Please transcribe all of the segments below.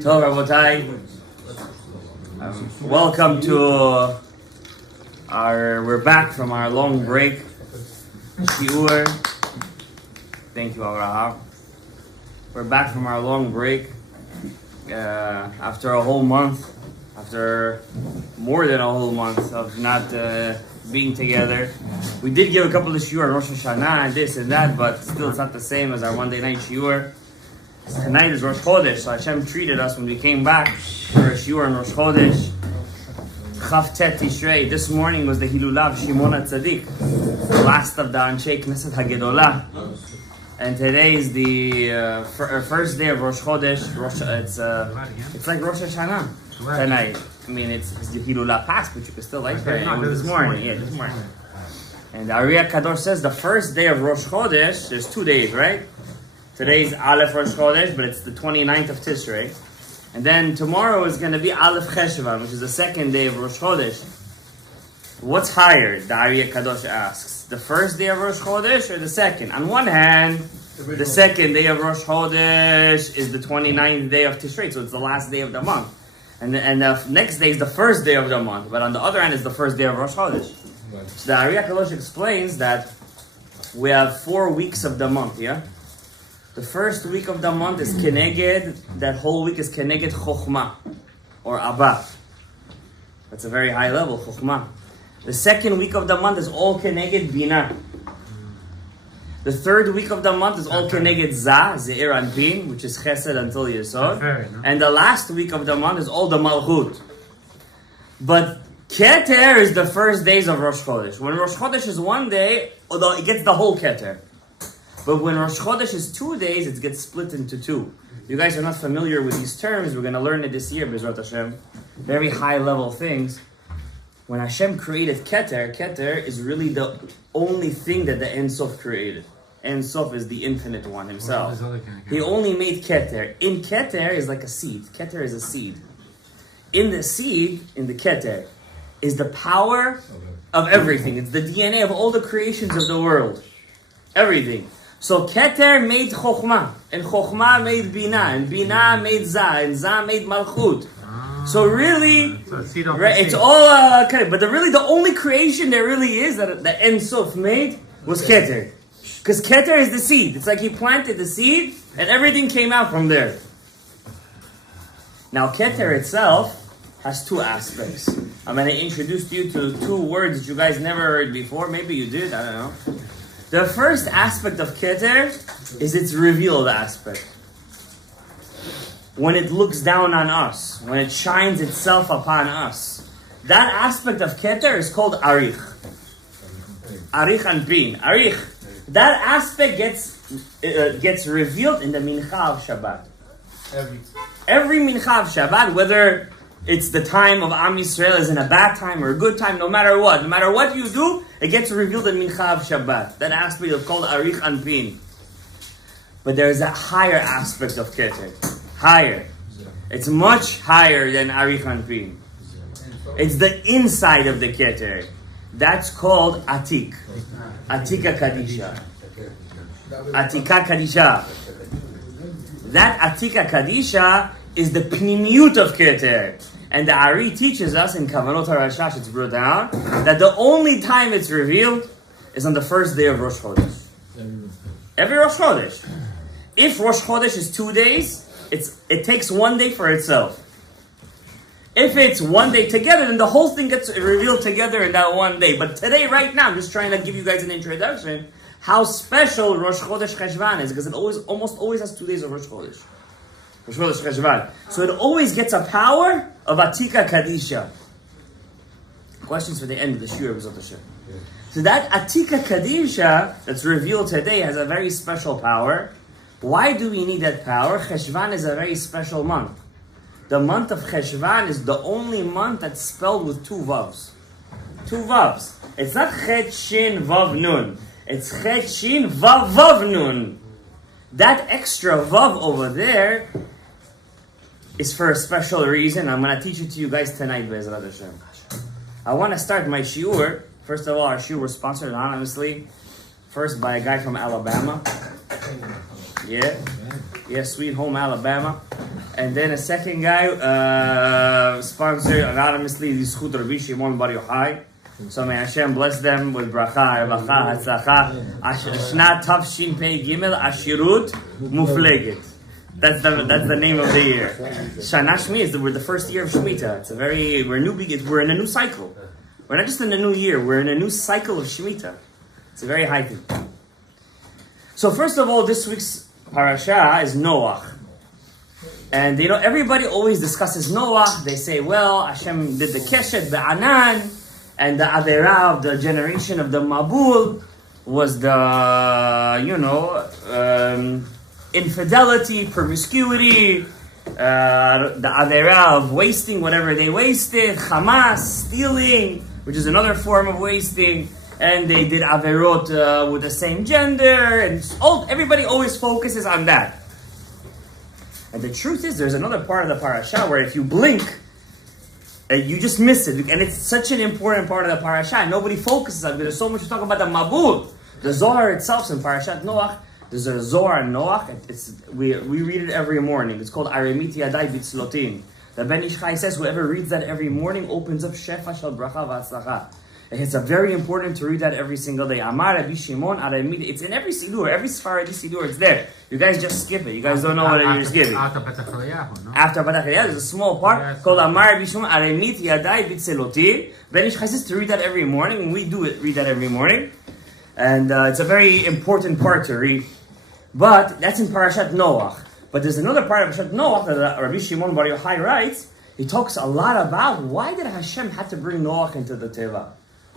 Tov Rabotai, welcome to we're back from our long break. Shiur. Thank you, Avraham. We're back from our long break after a whole month, after more than a whole month of not being together. We did give a couple of shiur, Rosh Hashanah and this and that, but still it's not the same as our Monday night shiur. Tonight is Rosh Chodesh, so Hashem treated us when we came back for a shiur on Rosh Chodesh. Chav Tet Tishrei. This morning was the Hilulah of Shimon HaTzadik, the last of the Anshe Knesset HaGedolah. And today is the first day of Rosh Chodesh. It's like Rosh Hashanah tonight. I mean, it's the Hilulah past, but you can still like it. This morning. And the Ari HaKadosh says the first day of Rosh Chodesh, there's 2 days, right? Today's Ya-aleh Rosh Chodesh, but it's the 29th of Tishrei. And then tomorrow is going to be Aleph Cheshvan, which is the second day of Rosh Chodesh. What's higher, the Ari HaKadosh asks? The first day of Rosh Chodesh or the second? On one hand, the second day of Rosh Chodesh is the 29th day of Tishrei, so it's the last day of the month. And the next day is the first day of the month, but on the other hand is the first day of Rosh Chodesh. So the Ari HaKadosh explains that we have 4 weeks of the month, yeah? The first week of the month is Keneged, that whole week is Keneged Chokhmah, or Abba. That's a very high level, Chokhmah. The second week of the month is all Keneged Bina. The third week of the month is all Keneged Ze'ir Anpin, which is Chesed until Yesod. And the last week of the month is all the Malchut. But Keter is the first days of Rosh Chodesh. When Rosh Chodesh is 1 day, it gets the whole Keter. But when Rosh Chodesh is 2 days, it gets split into 2. You guys are not familiar with these terms. We're going to learn it this year, Bezrat Hashem. Very high level things. When Hashem created Keter, Keter is really the only thing that the Ein Sof created. Ein Sof is the infinite one himself. He only made Keter. In Keter is like a seed. Keter is a seed. In the seed, in the Keter, is the power of everything. It's the DNA of all the creations of the world. Everything. So Keter made Chokhmah, and Chokhmah made Bina, and Bina made Za, and Za made Malchut. So really, it's all but the only creation there really is that the Ein Sof made was Keter. Because Keter is the seed. It's like he planted the seed, and everything came out from there. Now Keter itself has 2 aspects. I'm going to introduce you to 2 words that you guys never heard before. Maybe you did, I don't know. The first aspect of Keter is its revealed aspect. When it looks down on us, when it shines itself upon us. That aspect of Keter is called Arich. Arich and Pin. Arich. That aspect gets revealed in the Mincha of Shabbat. Every Mincha of Shabbat, whether it's the time of Am Yisrael is in a bad time or a good time, no matter what you do, it gets revealed in Mincha of Shabbat. That aspect is called Arich Anpin. But there's a higher aspect of Keter. Higher. It's much higher than Arich Anpin. It's the inside of the Keter. That's called Atik. Atika Kadisha. Atika Kadisha. That Atika Kadisha is the pnimiyut of Keter. And the Ari teaches us in Kavanot HaRashash, it's brought down, that the only time it's revealed is on the first day of Rosh Chodesh. Every Rosh Chodesh. If Rosh Chodesh is 2 days, it takes 1 day for itself. If it's 1 day together, then the whole thing gets revealed together in that 1 day. But today, right now, I'm just trying to give you guys an introduction how special Rosh Chodesh Cheshvan is, because it almost always has 2 days of Rosh Chodesh. So it always gets a power of Atika Kadisha. Questions for the end of the Shur of Hashem. So that Atika Kadisha that's revealed today has a very special power. Why do we need that power? Cheshvan is a very special month. The month of Cheshvan is the only month that's spelled with 2 vavs. 2 vavs. It's not Chet Shin Vav Nun. It's Chet Shin Vav Vav Nun. That extra vav over there is for a special reason. I'm going to teach it to you guys tonight, Be'ezrat Hashem. I want to start my shiur. First of all, our shiur was sponsored anonymously. First by a guy from Alabama. Yeah, Sweet Home, Alabama. And then a second guy sponsored anonymously Yizchut Rav Shimon Bar Yochai. So may Hashem bless them with bracha, revacha, hatzlacha. Shnat Tavshin Pei Gimel Ashirut Mufleget. That's the name of the year. Shana Shmi is we're the first year of Shemitah. We're in a new cycle. We're not just in a new year. We're in a new cycle of Shemitah. It's a very high thing. So first of all, this week's parasha is Noach. And everybody always discusses Noach. They say, well, Hashem did the Keshet, the Anan, and the Averah of the generation of the Mabul was the, infidelity, promiscuity, the Averah of wasting whatever they wasted, Hamas, stealing, which is another form of wasting, and they did Averot with the same gender, and everybody always focuses on that. And the truth is, there's another part of the parasha where if you blink, you just miss it. And it's such an important part of the parasha. Nobody focuses on it. There's so much to talk about the Mabul. The Zohar itself in Parashat Noach. There's a Zohar in Noach. We read it every morning. It's called Aremit Yadai Bitzlotim. The Ben Ish Chai says whoever reads that every morning opens up Shefa Shal Bracha V'Atzlacha. It's very important to read that every single day. Amar Rabbi Shimon Aremit. It's in every Sidur, every Sephardi Sidur. It's there. You guys just skip it. You guys don't know what you're skipping. After Patach there's a small part called Amar Rabbi Shimon Aremit Yadai Bitzlotim. Ben Ish Chai says to read that every morning, and we do it. Read that every morning, and it's a very important part to read. But that's in Parashat Noach. But there's another part of Parashat Noach that Rabbi Shimon Bar Yochai writes. He talks a lot about why did Hashem have to bring Noach into the Teva?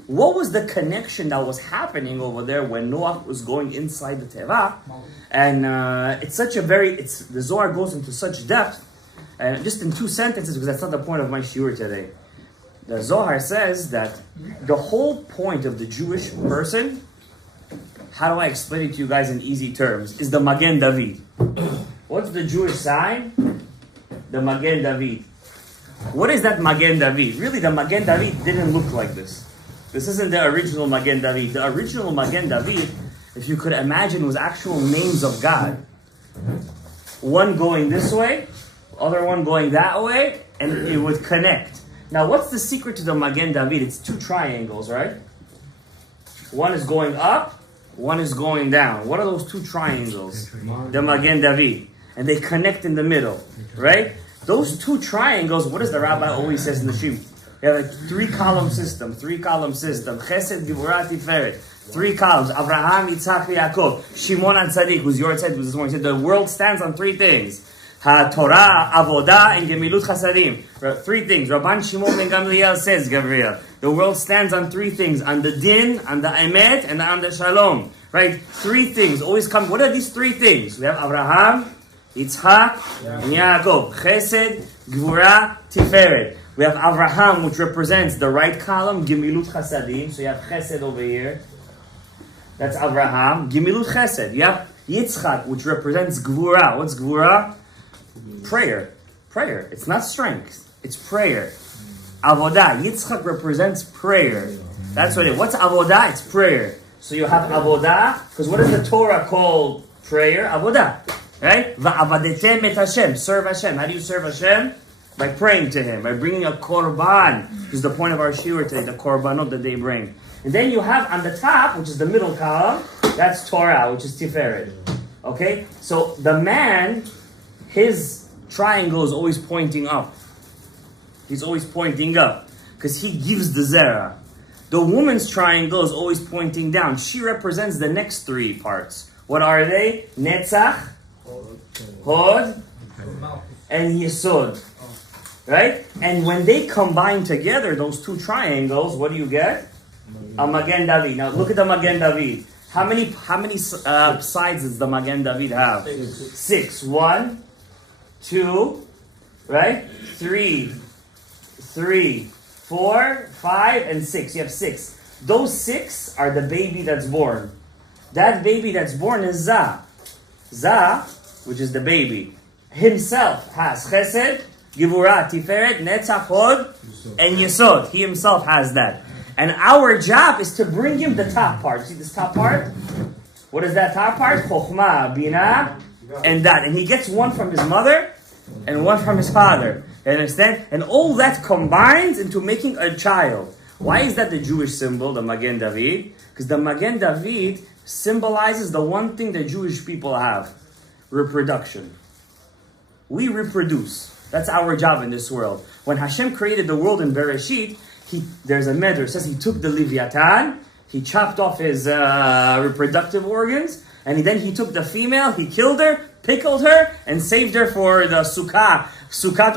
What was the connection that was happening over there when Noach was going inside the Teva? And the Zohar goes into such depth, and just in 2 sentences, because that's not the point of my shiur today. The Zohar says that the whole point of the Jewish person, how do I explain it to you guys in easy terms, is the Magen David. What's the Jewish sign? The Magen David. What is that Magen David? Really, the Magen David didn't look like this. This isn't the original Magen David. The original Magen David, if you could imagine, was actual names of God. One going this way, other one going that way, and it would connect. Now, what's the secret to the Magen David? It's 2 triangles, right? One is going up, one is going down. What are those 2 triangles? The Magen David. And they connect in the middle, right? Those 2 triangles, what does the rabbi always says in the Shim? You have a 3-column system. Chesed, Gevurah, Tiferet. 3 columns. Avraham, Yitzhak, Yaakov. Shimon and Tzaddik, who's your tzaddik this morning. He said the world stands on 3 things. HaTorah, Avodah, and Gemilut Chasadim. 3 things. Rabban Shimon ben Gamliel says, Gabriel, the world stands on 3 things. On the Din, on the Emet, and on the Shalom. Right? 3 things. Always come. What are these 3 things? We have Avraham, Yitzhak, and Yaakov. Chesed, Gevurah, Tiferet. We have Avraham, which represents the right column, Gemilut Chasadim. So you have Chesed over here. That's Avraham. Gemilut Chesed. You have Yitzchak, which represents Gevurah. What's Gevurah? Prayer. It's not strength. It's prayer. Avodah. Yitzchak represents prayer. That's what it is. What's Avodah? It's prayer. So you have Avodah, because what does the Torah call prayer? Avodah. Right? Va'avadetem et Hashem. Serve Hashem. How do you serve Hashem? By praying to Him, by bringing a korban, which is the point of our shiur today, the korbanot that they bring. And then you have on the top, which is the middle column, that's Torah, which is Tiferet. Okay? So the man, his triangle is always pointing up. He's always pointing up, because he gives the zera. The woman's triangle is always pointing down. She represents the next 3 parts. What are they? Netzach, Hod, and Yesod. Right? And when they combine together, those 2 triangles, what do you get? A Magen David. Now look at the Magen David. How many sides does the Magen David have? 6. 1, 2, right? 3, 4, 5, and 6. You have 6. Those 6 are the baby that's born. That baby that's born is Zah. Zah, which is the baby, himself has Chesed, Gevurah, Tiferet, Netzach, Hod, and Yesod. He himself has that. And our job is to bring him the top part. See this top part? What is that top part? Chokhmah, Binah, and that. And he gets one from his mother, and one from his father. You understand? And all that combines into making a child. Why is that the Jewish symbol, the Magen David? Because the Magen David symbolizes the one thing the Jewish people have: reproduction. We reproduce. That's our job in this world. When Hashem created the world in Beresheet, there's a medrash says he took the Leviathan, he chopped off his reproductive organs, and then he took the female, he killed her, pickled her, and saved her for the Sukkot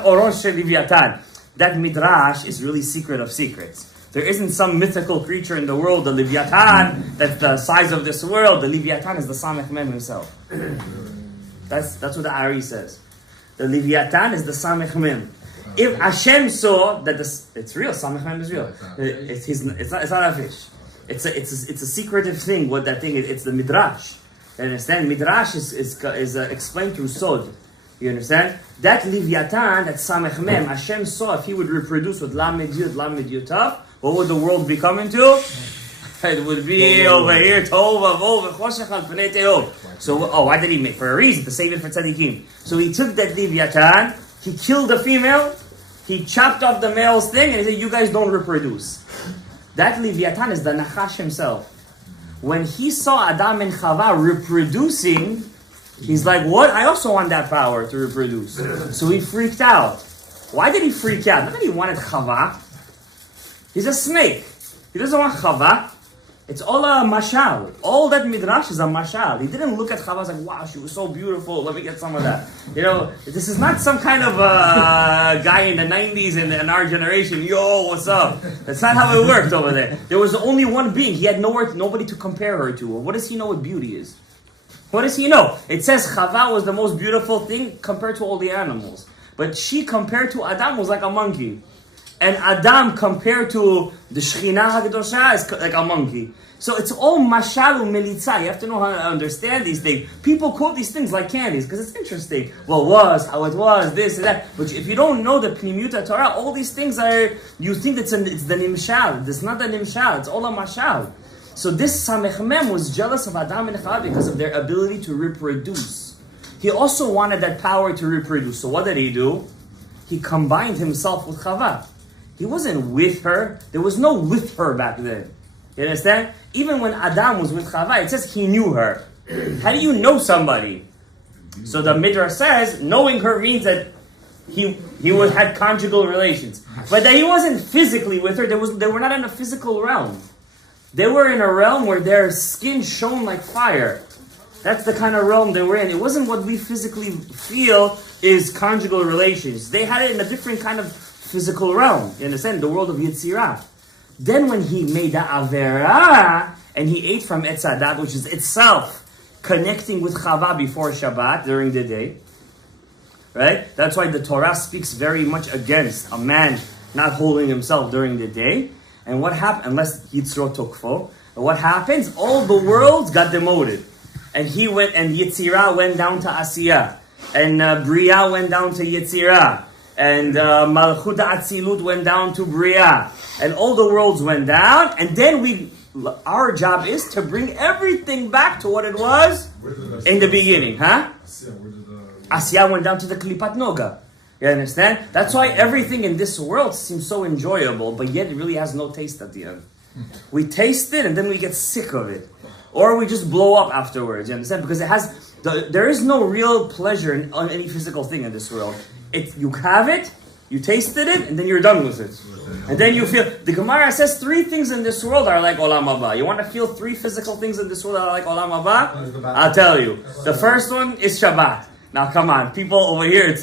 Orosh Leviathan. That midrash is really secret of secrets. There isn't some mythical creature in the world, the Leviathan, that's the size of this world. The Leviathan is the Samech Mem himself. That's what the Ari says. The Leviathan is the Samech Mem. If Hashem saw that it's real, Samech Mem is real. It's not a fish. It's a secretive thing. What that thing is, it's the midrash. You understand? Midrash is explained through Sod. You understand? That Leviathan, that Samech Mem, Hashem saw if he would reproduce with Lamed Yud Tav, what would the world be coming to? It would be over here, Tov Avol v'choshech al pnei tehom. So, why did he make? For a reason, to save it for tzaddikim. So he took that Leviathan, he killed the female, he chopped off the male's thing, and he said, you guys don't reproduce. That Leviathan is the Nachash himself. When he saw Adam and Chava reproducing, he's like, what? I also want that power to reproduce. So he freaked out. Why did he freak out? Not that he wanted Chava. He's a snake. He doesn't want Chava. It's all a mashal. All that midrash is a mashal. He didn't look at Chava and like, wow, she was so beautiful. Let me get some of that. This is not some kind of guy in the 90s in our generation. Yo, what's up? That's not how it worked over there. There was only one being. He had nobody to compare her to. What does he know what beauty is? What does he know? It says Chava was the most beautiful thing compared to all the animals. But she compared to Adam was like a monkey. And Adam compared to the Shekhinah HaKadosha is like a monkey. So it's all mashal u'melitza. You have to know how to understand these things. People quote these things like candies because it's interesting. Well, it was, how it was, this and that. But if you don't know the Pnimiyut Torah, all these things you think it's the nimshal. It's not the nimshal. It's all a mashal. So this Samech Mem was jealous of Adam and Chava because of their ability to reproduce. He also wanted that power to reproduce. So what did he do? He combined himself with Chava. He wasn't with her. There was no with her back then. You understand? Even when Adam was with Chava, it says he knew her. How do you know somebody? So the Midrash says, knowing her means that he had conjugal relations. But that he wasn't physically with her. They were not in a physical realm. They were in a realm where their skin shone like fire. That's the kind of realm they were in. It wasn't what we physically feel is conjugal relations. They had it in a different kind of physical realm. You understand? The world of Yetzirah. Then when he made the Avera, and he ate from Etz Hadat, which is itself connecting with Chava before Shabbat during the day, right? That's why the Torah speaks very much against a man not holding himself during the day. And what happened? Unless Yitzro Tokfo. What happens? All the worlds got demoted. And he went, and Yetzirah went down to Asiyah. And Bria went down to Yetzirah. And Malchut Atzilut went down to Bria. And all the worlds went down. And then our job is to bring everything back to what it was in the beginning. Huh? Asiyah went down to the Klipat Noga. You understand? That's why everything in this world seems so enjoyable, but yet it really has no taste at the end. We taste it and then we get sick of it. Or we just blow up afterwards, you understand? Because there is no real pleasure on any physical thing in this world. You have it, you tasted it, and then you're done with it. And then you feel, the Gemara says 3 things in this world are like Olam Haba. You want to feel 3 physical things in this world are like Olam Haba? I'll tell you. The first one is Shabbat. Now come on, people over here,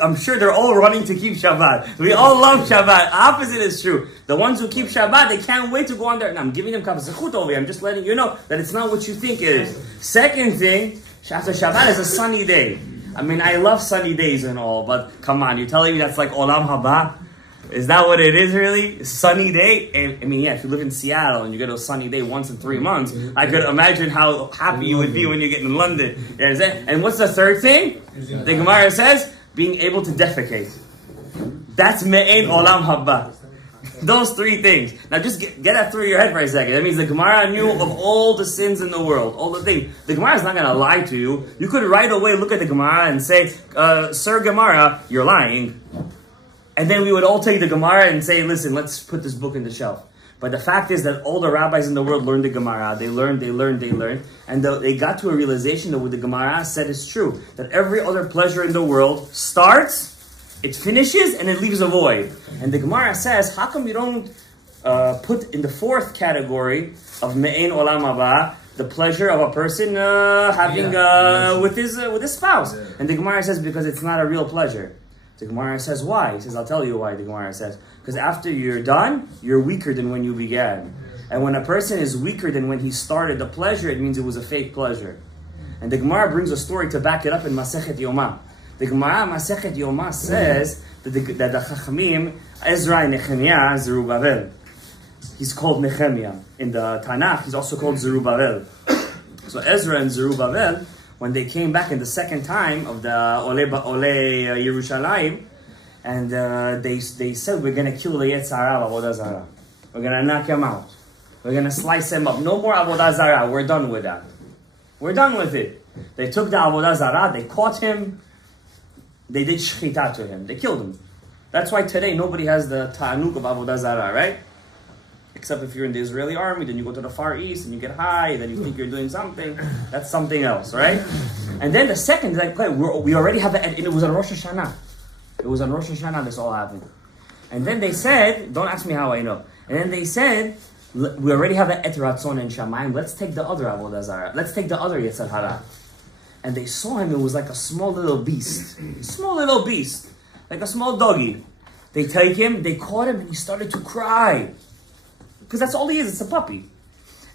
I'm sure they're all running to keep Shabbat. We all love Shabbat. Opposite is true. The ones who keep Shabbat, they can't wait to go on there. Now I'm giving them kapazechut over here. I'm just letting you know that it's not what you think it is. Second thing, after Shabbat is a sunny day. I mean, I love sunny days and all, but come on, you're telling me that's like Olam Haba? Is that what it is really? Sunny day? I mean, yeah, if you live in Seattle and you get a sunny day once in 3 months, I could imagine how happy you would be when you get in London. You understand? And what's the third thing? The Gemara says, being able to defecate. That's me'ein olam haba. Those three things. Now just get that through your head for a second. That means the Gemara knew of all the sins in the world, all the things. The Gemara is not going to lie to you. You could right away look at the Gemara and say, Sir Gemara, you're lying. And then we would all take the Gemara and say, listen, let's put this book in the shelf. But the fact is that all the rabbis in the world learned the Gemara. They learned. And they got to a realization that what the Gemara said is true. That every other pleasure in the world starts, it finishes, and it leaves a void. And the Gemara says, how come you don't put in the fourth category of Me'ein Olam Haba, the pleasure of a person having with his spouse? Yeah. And the Gemara says, because it's not a real pleasure. The Gemara says, why? He says, I'll tell you why. The Gemara says, because after you're done, you're weaker than when you began. And when a person is weaker than when he started the pleasure, it means it was a fake pleasure. And the Gemara brings a story to back it up in Masechet Yoma. The Gemara Masechet Yoma says that the Chachamim, Ezra and Nehemiah, Zerubbabel. He's called Nehemiah. In the Tanakh, he's also called Zerubbabel. So Ezra and Zerubbabel, when they came back in the second time of the Ole Yerushalayim, and they said, we're going to kill the Yetzer Hara of Avodah Zarah. We're going to knock him out. We're going to slice him up. No more Avodah Zarah. We're done with that. We're done with it. They took the Avodah Zarah, they caught him, they did shchita to him. They killed him. That's why today nobody has the ta'anuk of Avodah Zarah, right? Except if you're in the Israeli army, then you go to the Far East and you get high, then you think you're doing something. That's something else, right? And then the second, like, we already have it was on Rosh Hashanah. It was on Rosh Hashanah this all happened. And then they said, don't ask me how I know. And then they said, we already have an Et Ratzon and Shamayim, let's take the other Avodah Zarah. Let's take the other Yetzer Hara. And they saw him, it was like a small little beast. Like a small doggy. They take him, they caught him, and he started to cry. Because that's all he is, it's a puppy.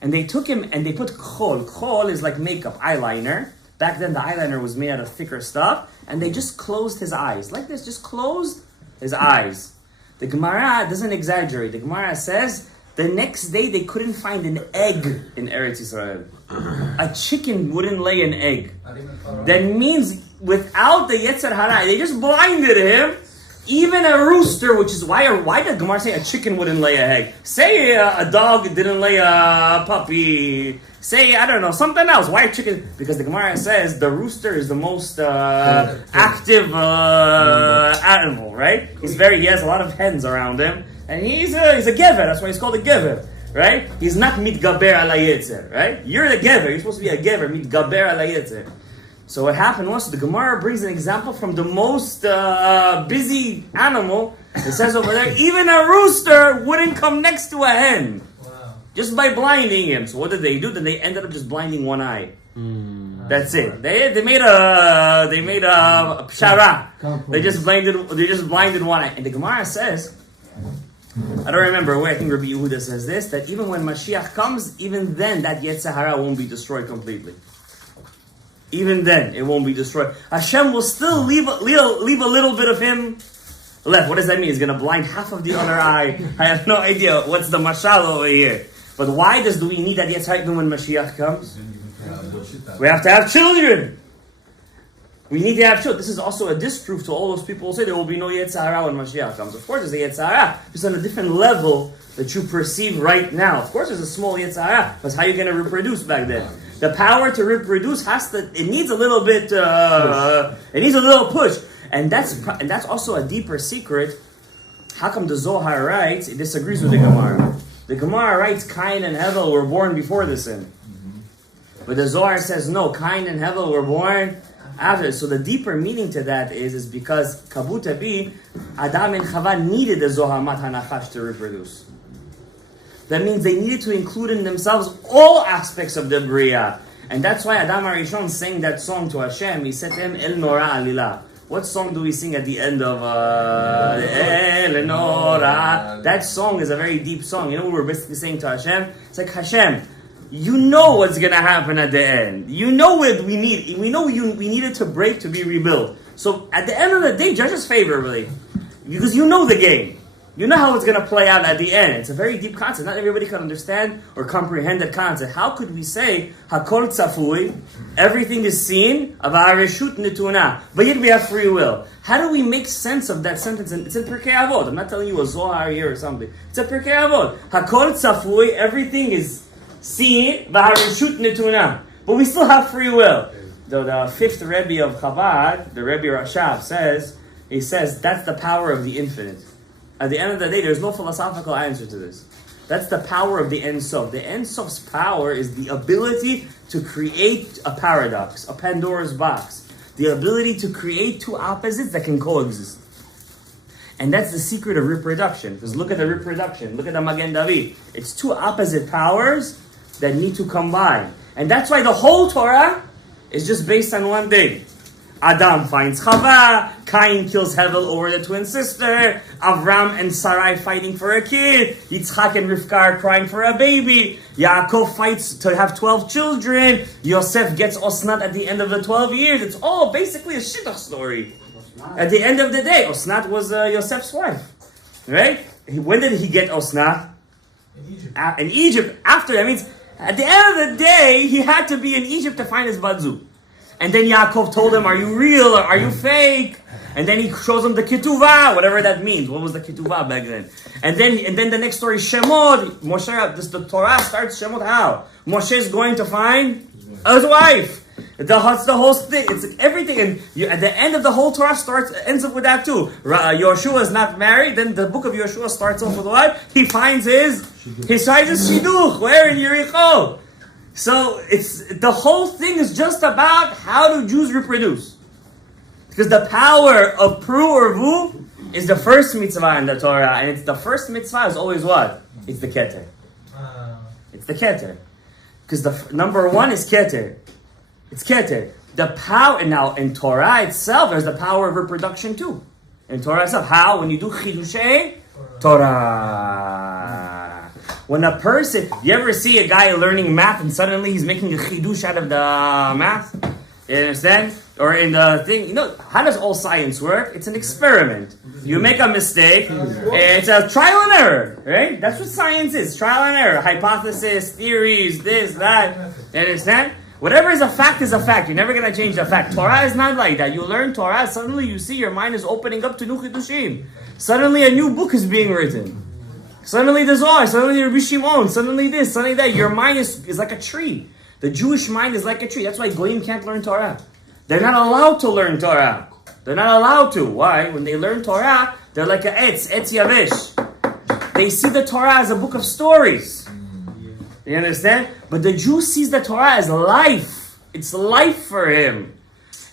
And they took him and they put khol. Khol is like makeup, eyeliner. Back then the eyeliner was made out of thicker stuff. And they just closed his eyes. Like this, just closed his eyes. The Gemara doesn't exaggerate. The Gemara says, the next day they couldn't find an egg in Eretz Yisrael. A chicken wouldn't lay an egg. That means without the Yetzer Hara, they just blinded him. Even a rooster, which is why did Gemara say a chicken wouldn't lay an egg? Say a dog didn't lay a puppy. Say, I don't know, something else. Why a chicken? Because the Gemara says the rooster is the most active animal, right? He has a lot of hens around him. And he's a gever, that's why he's called a gever, right? He's not mitgaber ala yetzer, right? You're the gever, you're supposed to be a gever, mitgaber ala yetzer. So what happened was, the Gemara brings an example from the most busy animal. It says over there, even a rooster wouldn't come next to a hen. Wow. Just by blinding him. So what did they do? Then they ended up just blinding one eye. That's it. They made a pshara. They just blinded one eye. And the Gemara says, I don't remember where, I think Rabbi Yehuda says this, that even when Mashiach comes, even then that Yetzer Hara won't be destroyed completely. Even then, it won't be destroyed. Hashem will still leave a little bit of him left. What does that mean? He's going to blind half of the other eye. I have no idea what's the mashal over here. But why do we need that Yetzer Hara when Mashiach comes? We have to have children. We need to have children. This is also a disproof to all those people who say there will be no Yetzer Hara when Mashiach comes. Of course, there's a Yetzer Hara. It's on a different level that you perceive right now. Of course, there's a small Yetzer Hara. That's how you're going to reproduce back then. The power to reproduce it needs a little bit, it needs a little push. And that's also a deeper secret. How come the Zohar writes, it disagrees with the Gemara? The Gemara writes, Cain and Hevel were born before the sin. But the Zohar says, no, Cain and Hevel were born after. So the deeper meaning to that is because Kabutabi, Adam and Chava needed the Zohamat HaNachash to reproduce. That means they needed to include in themselves all aspects of the Bria. And that's why Adam HaRishon sang that song to Hashem. He said to him, El Nora Alila. What song do we sing at the end of El Nora? That song is a very deep song. You know what we're basically saying to Hashem? It's like, Hashem, you know what's going to happen at the end. You know what we need. We know we needed to break to be rebuilt. So at the end of the day, judge us favorably. Because you know the game. You know how it's going to play out at the end. It's a very deep concept. Not everybody can understand or comprehend that concept. How could we say, Hakol tzafui, everything is seen, Beresheet netuna, but yet we have free will? How do we make sense of that sentence? It's in Pirkei Avot. I'm not telling you a Zohar here or something. It's a Pirkei Avot. Hakol tzafui, everything is seen, Beresheet netuna, but we still have free will. The fifth Rebbe of Chabad, the Rebbe Rashav, says that's the power of the infinite. At the end of the day, there's no philosophical answer to this. That's the power of the Ein Sof. The Ein Sof's power is the ability to create a paradox, a Pandora's box. The ability to create two opposites that can coexist. And that's the secret of reproduction. Because look at the reproduction. Look at the Magen David. It's two opposite powers that need to combine. And that's why the whole Torah is just based on one thing. Adam finds Chava, Cain kills Hevel over the twin sister, Avram and Sarai fighting for a kid, Yitzchak and Rivka are crying for a baby, Yaakov fights to have 12 children, Yosef gets Osnat at the end of the 12 years. It's all basically a shidduch story. At the end of the day, Osnat was Yosef's wife. Right? When did he get Osnat? In Egypt. After that means, at the end of the day, he had to be in Egypt to find his Badzu. And then Yaakov told him, are you real or are you fake? And then he shows him the Ketuvah, whatever that means. What was the Ketuvah back then? And then the next story, Shemot. Moshe, the Torah starts Shemot how? Moshe is going to find his wife. That's the whole thing. It's everything. And at the end of the whole Torah ends up with that too. Yoshua is not married. Then the book of Yoshua starts off with what? He finds his shidduch. Where in Yericho? So the whole thing is just about how do Jews reproduce. Because the power of Pru or Vu is the first mitzvah in the Torah. And it's the first mitzvah is always what? It's the Keter. It's the Keter. Because the number one is Keter. It's Keter. The power, now in Torah itself, there's the power of reproduction too. In Torah itself. How? When you do Chidushei Torah. When a person, you ever see a guy learning math and suddenly he's making a chidush out of the math? You understand? Or in the thing, how does all science work? It's an experiment. You make a mistake, it's a trial and error, right? That's what science is, trial and error. Hypothesis, theories, this, that. You understand? Whatever is a fact is a fact. You're never going to change the fact. Torah is not like that. You learn Torah, suddenly you see your mind is opening up to new chidushim. Suddenly a new book is being written. Suddenly the Zohar, suddenly Rabbi Shimon, suddenly this, suddenly that. Your mind is like a tree. The Jewish mind is like a tree. That's why Goyim can't learn Torah. They're not allowed to learn Torah. They're not allowed to. Why? When they learn Torah, they're like a etz yavish. They see the Torah as a book of stories. You understand? But the Jew sees the Torah as life. It's life for him.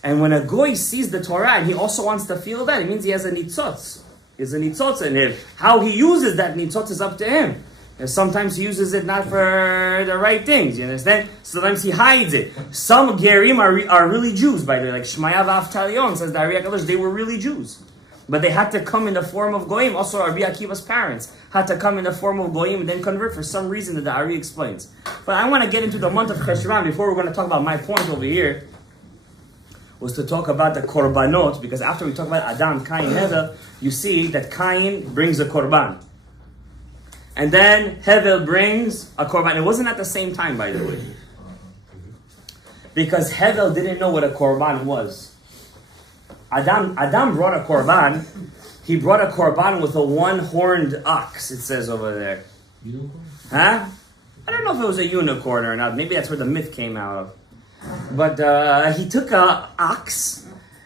And when a Goy sees the Torah and he also wants to feel that, it means he has a nitzotz. Is a nitzotz in him. How he uses that nitzotz is up to him. And sometimes he uses it not for the right things, you understand? Sometimes he hides it. Some Gerim are really Jews, by the way. Like Shmaya V'Avtalion says, the Ari HaKadosh, they were really Jews. But they had to come in the form of Goyim. Also, Rabbi Akiva's parents had to come in the form of Goyim and then convert for some reason that the Ari explains. But I want to get into the month of Cheshvan before we're going to talk about my point over here. Was to talk about the korbanot, because after we talk about Adam, Cain, Hevel, you see that Cain brings a korban. And then Hevel brings a korban. It wasn't at the same time, by the way. Because Hevel didn't know what a korban was. Adam brought a korban. He brought a korban with a one-horned ox, it says over there. Huh? I don't know if it was a unicorn or not. Maybe that's where the myth came out of. But he took an ox.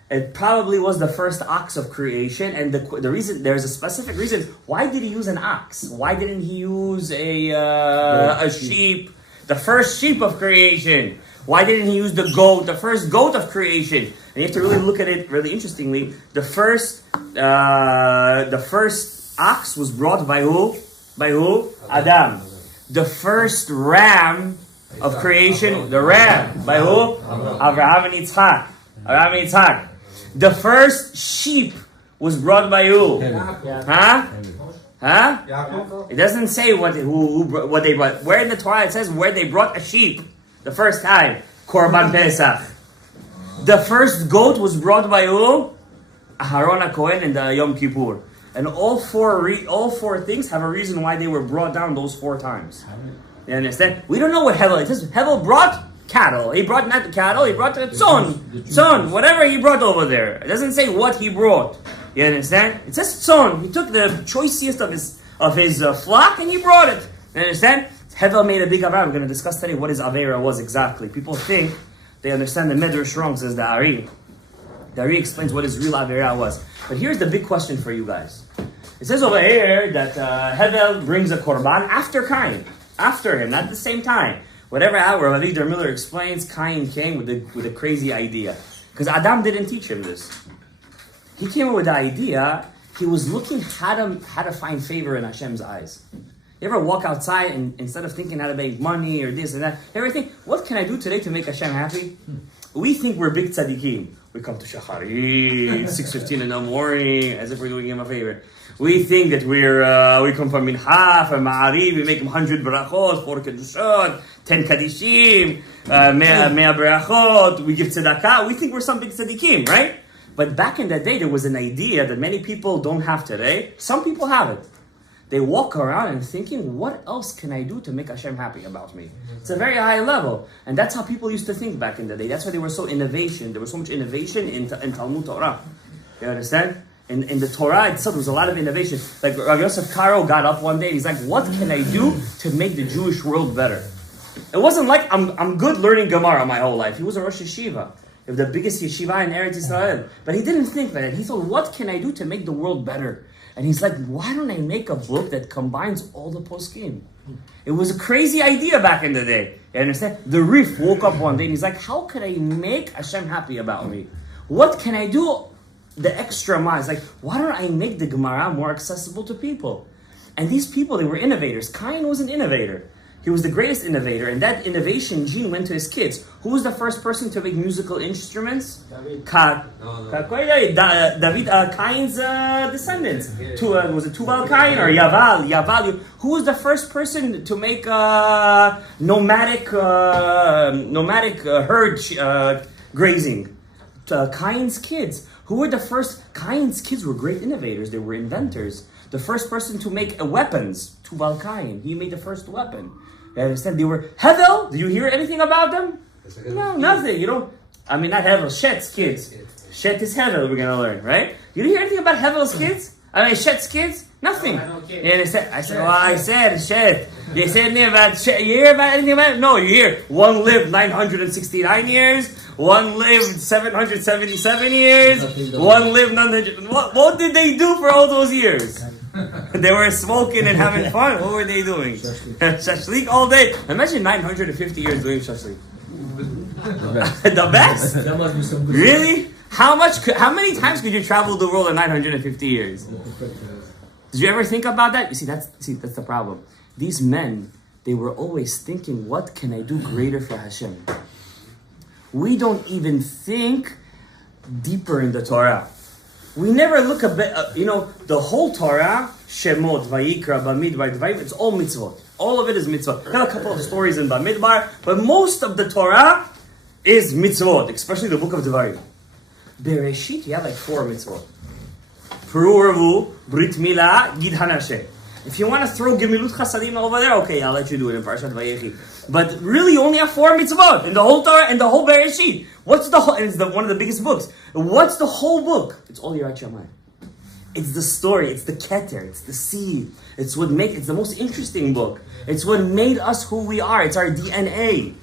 It probably was the first ox of creation, and the reason, there's a specific reason. Why did he use an ox? Why didn't he use a sheep? The first sheep of creation. Why didn't he use the goat? The first goat of creation. And you have to really look at it really interestingly. The first ox was brought by who? By who? Adam. The first ram of creation, the ram, by who? Avraham and Yitzchak. The first sheep was brought by who? Huh? It doesn't say what they brought. Where in the Torah it says where they brought a sheep the first time. Korban Pesach. The first goat was brought by who? Aharon HaKohen in the Yom Kippur. And all four things have a reason why they were brought down those 4 times. You understand? We don't know what Hevel is. Hevel brought cattle. He brought not the cattle, he brought the son, whatever he brought over there. It doesn't say what he brought. You understand? It says son. He took the choicest of his flock and he brought it. You understand? Hevel made a big Avera. We're going to discuss today what his Avera was exactly. People think they understand the Medrash wrong, says the Ari. The Ari explains what his real Avera was. But here's the big question for you guys. It says over here that Hevel brings a korban after Cain. After him, not at the same time. Whatever Rav Miller explains, Cain came with a crazy idea. Because Adam didn't teach him this. He came up with the idea, he was looking how to find favor in Hashem's eyes. You ever walk outside and instead of thinking how to make money or this and that, you ever think, what can I do today to make Hashem happy? We think we're big tzaddikim. We come to Shacharit, 6:15 in the morning, as if we're doing him a favor. We think that we come from Mincha, from Ma'ariv, we make him 100 brachot, 4 kedushot, 10 kadishim, 100 brachot, we give tzedakah. We think we're some big tzaddikim, right? But back in that day, there was an idea that many people don't have today. Some people have it. They walk around and thinking, what else can I do to make Hashem happy about me? It's a very high level. And that's how people used to think back in the day. That's why they were so innovation. There was so much innovation in Talmud Torah. You understand? In the Torah itself, there was a lot of innovation. Like Rav Yosef Karo got up one day and he's like, what can I do to make the Jewish world better? It wasn't like, I'm good learning Gemara my whole life. He was a Rosh Yeshiva. The biggest yeshiva in Eretz Israel. But he didn't think that. He thought, what can I do to make the world better? And he's like, why don't I make a book that combines all the poskim? It was a crazy idea back in the day. You understand? The Rif woke up one day and he's like, how can I make Hashem happy about me? What can I do the extra mile? It's like, why don't I make the Gemara more accessible to people? And these people, they were innovators. Cain was an innovator. He was the greatest innovator, and that innovation gene went to his kids. Who was the first person to make musical instruments? David. Cain's descendants. Was it Tubal Cain or Yaval? Who was the first person to make nomadic herd grazing? Cain's kids. Who were the first? Cain's kids were great innovators. They were inventors. The first person to make weapons, Tubal Cain. He made the first weapon. You understand? They were Hevel. Do you hear anything about them? No, nothing. You don't. I mean, not Hevel. Shet's kids. Shet is Hevel. We're gonna learn, right? You didn't hear anything about Hevel's kids? I mean, Shet's kids. Nothing. No, I don't care. Yeah, I said Shet. You said anything about Shet. You hear about anything about it? No, you hear. One lived 969 years. One lived 777 years. One lived 900. What did they do for all those years? They were smoking and having fun. What were they doing? Shashlik all day. Imagine 950 years doing shashlik. The best? That must be some good. Really? How many times could you travel the world in 950 years? Did you ever think about that? You see, that's the problem. These men, they were always thinking, what can I do greater for Hashem? We don't even think deeper in the Torah. We never look a bit, the whole Torah, Shemot, Vayikra, Bamidbar, Dvarim, it's all mitzvot. All of it is mitzvot. There are a couple of stories in Bamidbar, but most of the Torah is mitzvot, especially the book of Dvarim. Beresheet, you have like 4 mitzvot. Peru Ravu, Brit Milah, Gid Hanashe. If you want to throw Gemilut Chasadim over there, okay, I'll let you do it in Parashat Vayechi. But really, you only have 4 mitzvot in the whole Torah and the whole Beresheet. What's the whole? And it's one of the biggest books. What's the whole book? It's all Yirat Shamayim. It's the story. It's the keter. It's the seed. It's the most interesting book. It's what made us who we are. It's our DNA.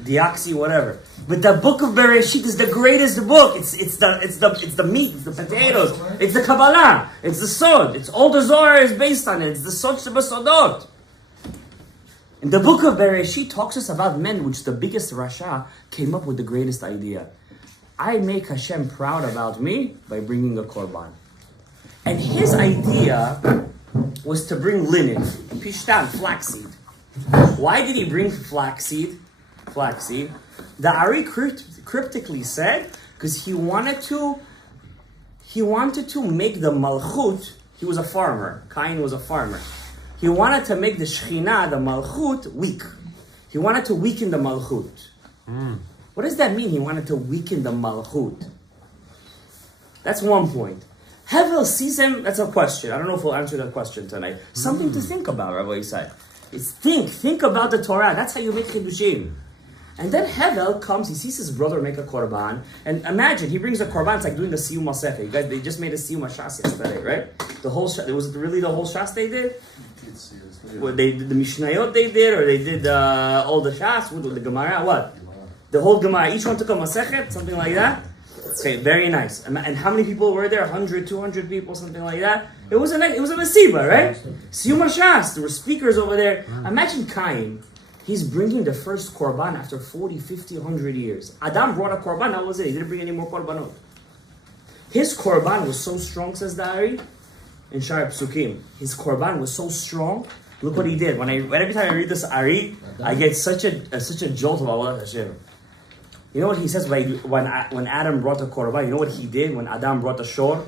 Deoxy, whatever. But the book of Beresheet is the greatest book. It's the meat. It's the potatoes. It's the Kabbalah. It's the Sod. It's all the Zohar is based on it. It's the Sod Shebasodot. And the book of Beresheet talks us about men, which the biggest Rasha came up with the greatest idea. I make Hashem proud about me by bringing a korban. And his idea was to bring linen, pishtan, flaxseed. Why did he bring flaxseed? The Ari cryptically said, because he wanted to make the malchut. He was a farmer. Cain was a farmer. He wanted to make the Shekhinah, the Malchut, weak. He wanted to weaken the Malchut. What does that mean, he wanted to weaken the Malchut? That's one point. Hevel sees him. That's a question. I don't know if we'll answer that question tonight. Something to think about, Rabbi Yisai. It's think about the Torah. That's how you make chidushim. And then Hevel comes, he sees his brother make a korban, and imagine, he brings a korban, it's like doing the Siyum Masechet. You guys, they just made a Siyum Shas yesterday, right? Was it really the whole Shas they did? What, they did the Mishnayot they did, or they did all the Shas, the Gemara, what? The whole Gemara, each one took a Masechet, something like that? Okay, very nice. And how many people were there? 100, 200 people, something like that? It was a Masiba, right? Siyum Shas, there were speakers over there. Imagine Cain. He's bringing the first korban after 40, 50, 100 years. Adam brought a korban, that was it. He didn't bring any more korbanot. His korban was so strong, says the Ari, in Shar Psukim. His korban was so strong. Look what he did. Every time I read this Ari, I get such a jolt of Allah Hashem. You know what he says when Adam brought the korban? You know what he did when Adam brought the shor?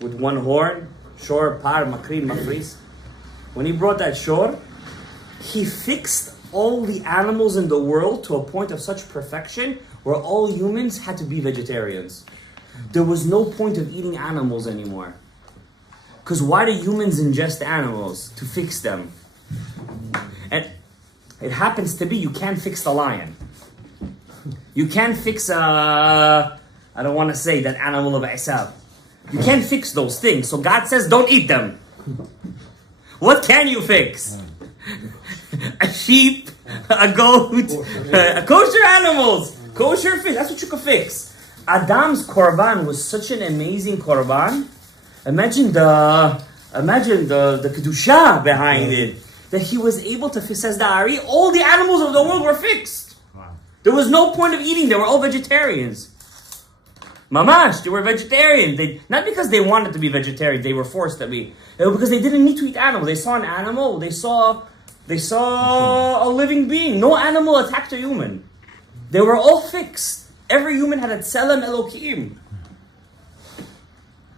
With one horn? Shor, par, makrin, mafris. When he brought that shor, he fixed all the animals in the world to a point of such perfection where all humans had to be vegetarians. There was no point of eating animals anymore. Because why do humans ingest animals? To fix them. And it happens to be you can't fix the lion. You can't fix I don't want to say that animal of Esav. You can't fix those things. So God says don't eat them. What can you fix? A sheep, a goat, kosher animals, kosher fish. That's what you could fix. Adam's korban was such an amazing korban. Imagine the kedusha behind it. That he was able to fix. Says the Ari, all the animals of the world were fixed. There was no point of eating. They were all vegetarians. Mamash, they were vegetarian. Not because they wanted to be vegetarian. They were forced to be. It was because they didn't need to eat animals. They saw an animal. They saw a living being. No animal attacked a human. They were all fixed. Every human had a tselem Elokim.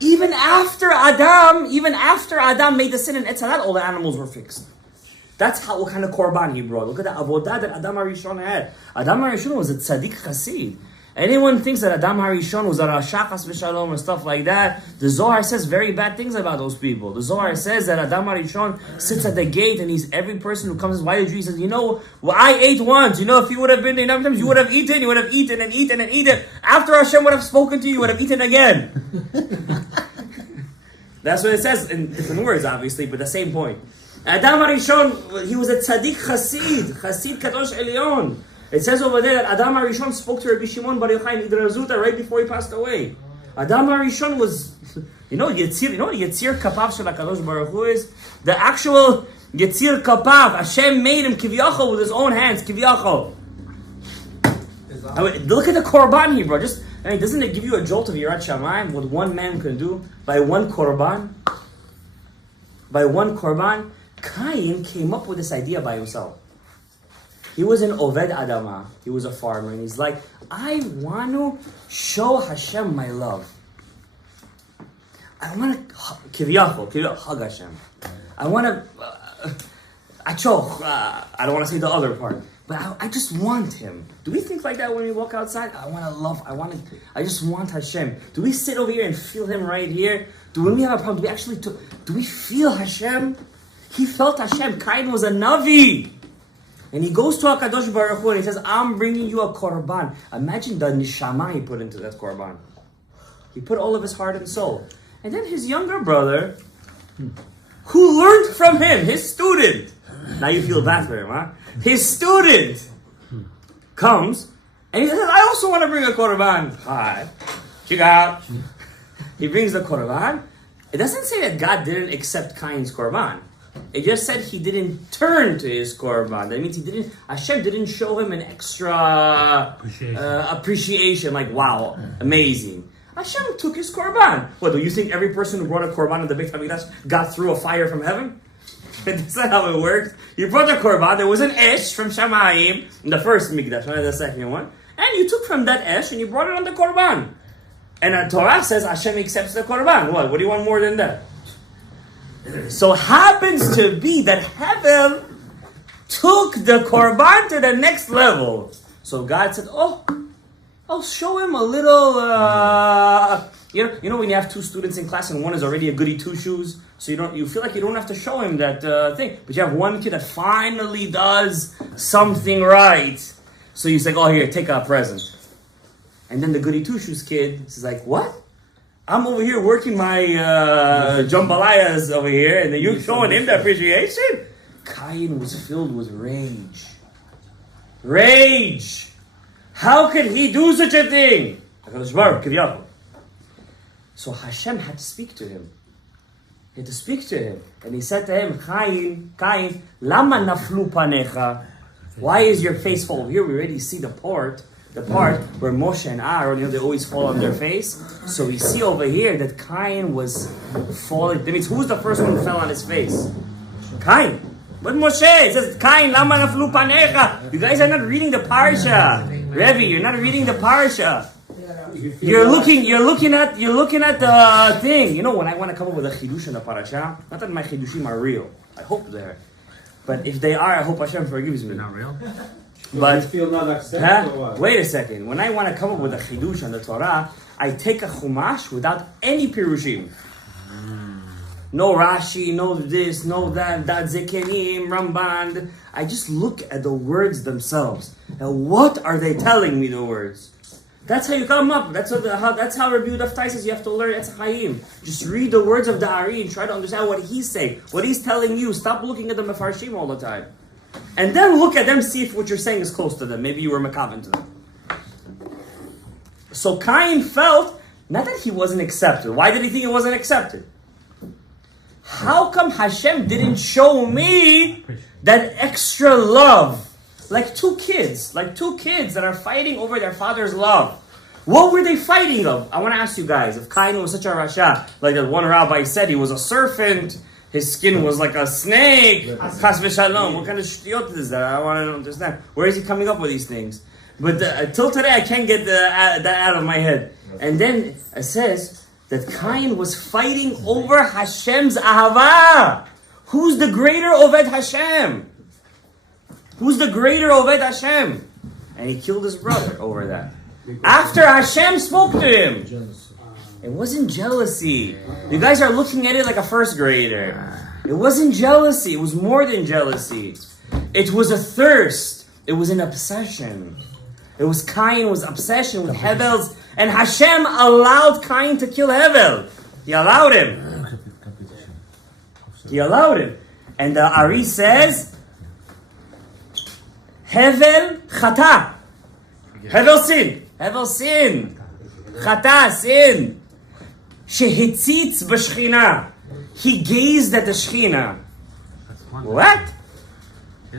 Even after Adam made the sin in Etzalat, all the animals were fixed. That's what kind of korban he brought. Look at the avodah that Adam HaRishon had. Adam HaRishon was a tzaddik chassid. Anyone thinks that Adam HaRishon was a rasha chas v'shalom or stuff like that, the Zohar says very bad things about those people. The Zohar says that Adam HaRishon sits at the gate and he's every person who comes, why did you? He says, I ate once. If you would have been there enough times, you would have eaten and eaten and eaten. After Hashem would have spoken to you, you would have eaten again. That's what it says in different words, obviously, but the same point. Adam HaRishon, he was a tzaddik chassid kadosh elyon. It says over there that Adam HaRishon spoke to Rabbi Shimon Bar Yochai in Idrazuta right before he passed away. Adam HaRishon was, Yetzir Kapav Shel HaKadosh Baruch Hu is? The actual Yetzir Kapav, Hashem made him Kiviyachol with his own hands, Kiviyachol. Look at the korban he brought. Doesn't it give you a jolt of Yirat Shamayim, what one man can do by one korban? By one korban, Cain came up with this idea by himself. He was an Oved Adama. He was a farmer. And he's like, I want to show Hashem my love. I want to, Kiviyachol, hug Hashem. I want to, I don't want to say the other part. But I just want Him. Do we think like that when we walk outside? I just want Hashem. Do we sit over here and feel Him right here? When we have a problem, do we feel Hashem? He felt Hashem. Cain was a Navi. And he goes to HaKadosh Baruch Hu and he says, I'm bringing you a korban. Imagine the nishama he put into that korban. He put all of his heart and soul. And then his younger brother, who learned from him, his student. Now you feel bad for him, huh? His student comes and he says, I also want to bring a korban. Hi. Check out. He brings the korban. It doesn't say that God didn't accept Cain's korban. It just said he didn't turn to his korban. That means Hashem didn't show him an extra appreciation. Like, wow, amazing. Hashem took his korban. What, do you think every person who brought a korban in the Beit HaMikdash got through a fire from heaven? That's not how it works. You brought a korban, there was an esh from Shamayim, in the first Mikdash, not the second one, and you took from that esh and you brought it on the korban. And the Torah says Hashem accepts the korban. What do you want more than that? So happens to be that Hevel took the korban to the next level. So God said, I'll show him a You know when you have two students in class and one is already a goody two shoes, so you feel like you don't have to show him that thing, but you have one kid that finally does something right, so you say, "Oh, here, take a present," and then the goody two shoes kid is like, "What? I'm over here working my jambalayas over here, and then you're showing him the appreciation." Cain was filled with rage. Rage! How could he do such a thing? So Hashem had to speak to him. He had to speak to him. And he said to him, Cain, lama naflu panecha? Why is your face fall? Here we already see the part where Moshe and Aaron, they always fall on their face. So we see over here that Cain was falling. That means who's the first one who fell on his face? Cain. But Moshe, it says, Cain, lama naflu panecha? You guys are not reading the Parashat. Rebbe, you're not reading the Parashat. You're looking at the thing. You know, when I want to come up with a chidush in the parasha, not that my chidushim are real. I hope they're. But if they are, I hope Hashem forgives me. They're not real? But you feel not accepted or what? Wait a second. When I want to come up with a chidush on the Torah, I take a chumash without any pirushim. No Rashi, no this, no that Zekenim, Ramban. I just look at the words themselves. And what are they telling me, the words? That's how you come up. That's how Rabbi Yehuda says you have to learn Etz Chaim. Just read the words of the Ari and try to understand what he's saying, what he's telling you. Stop looking at the Mefarshim all the time. And then look at them, see if what you're saying is close to them. Maybe you were Mekavan to them. So Cain felt, not that he wasn't accepted. Why did he think he wasn't accepted? How come Hashem didn't show me that extra love? Like two kids that are fighting over their father's love. What were they fighting of? I want to ask you guys, if Cain was such a rasha, like that one rabbi said, he was a serpent, his skin was like a snake, Chas v'shalom, what kind of shtiyot is that? I want to understand. Where is he coming up with these things? But till today, I can't get that out of my head. And then it says that Cain was fighting over Hashem's ahava. Who's the greater Oved Hashem? Who's the greater Oved Hashem? And he killed his brother over that. After Hashem spoke to him. It wasn't jealousy. You guys are looking at it like a first grader. It wasn't jealousy. It was more than jealousy. It was a thirst. It was an obsession. It was Cain's obsession with Hevel's. And Hashem allowed Cain to kill Hevel. He allowed him. He allowed him. And the Ari says, Hevel chata. Hevel sin. Hevel sin. Chata sin. Shehitzitz b'shchina. He gazed at the Shechina. What?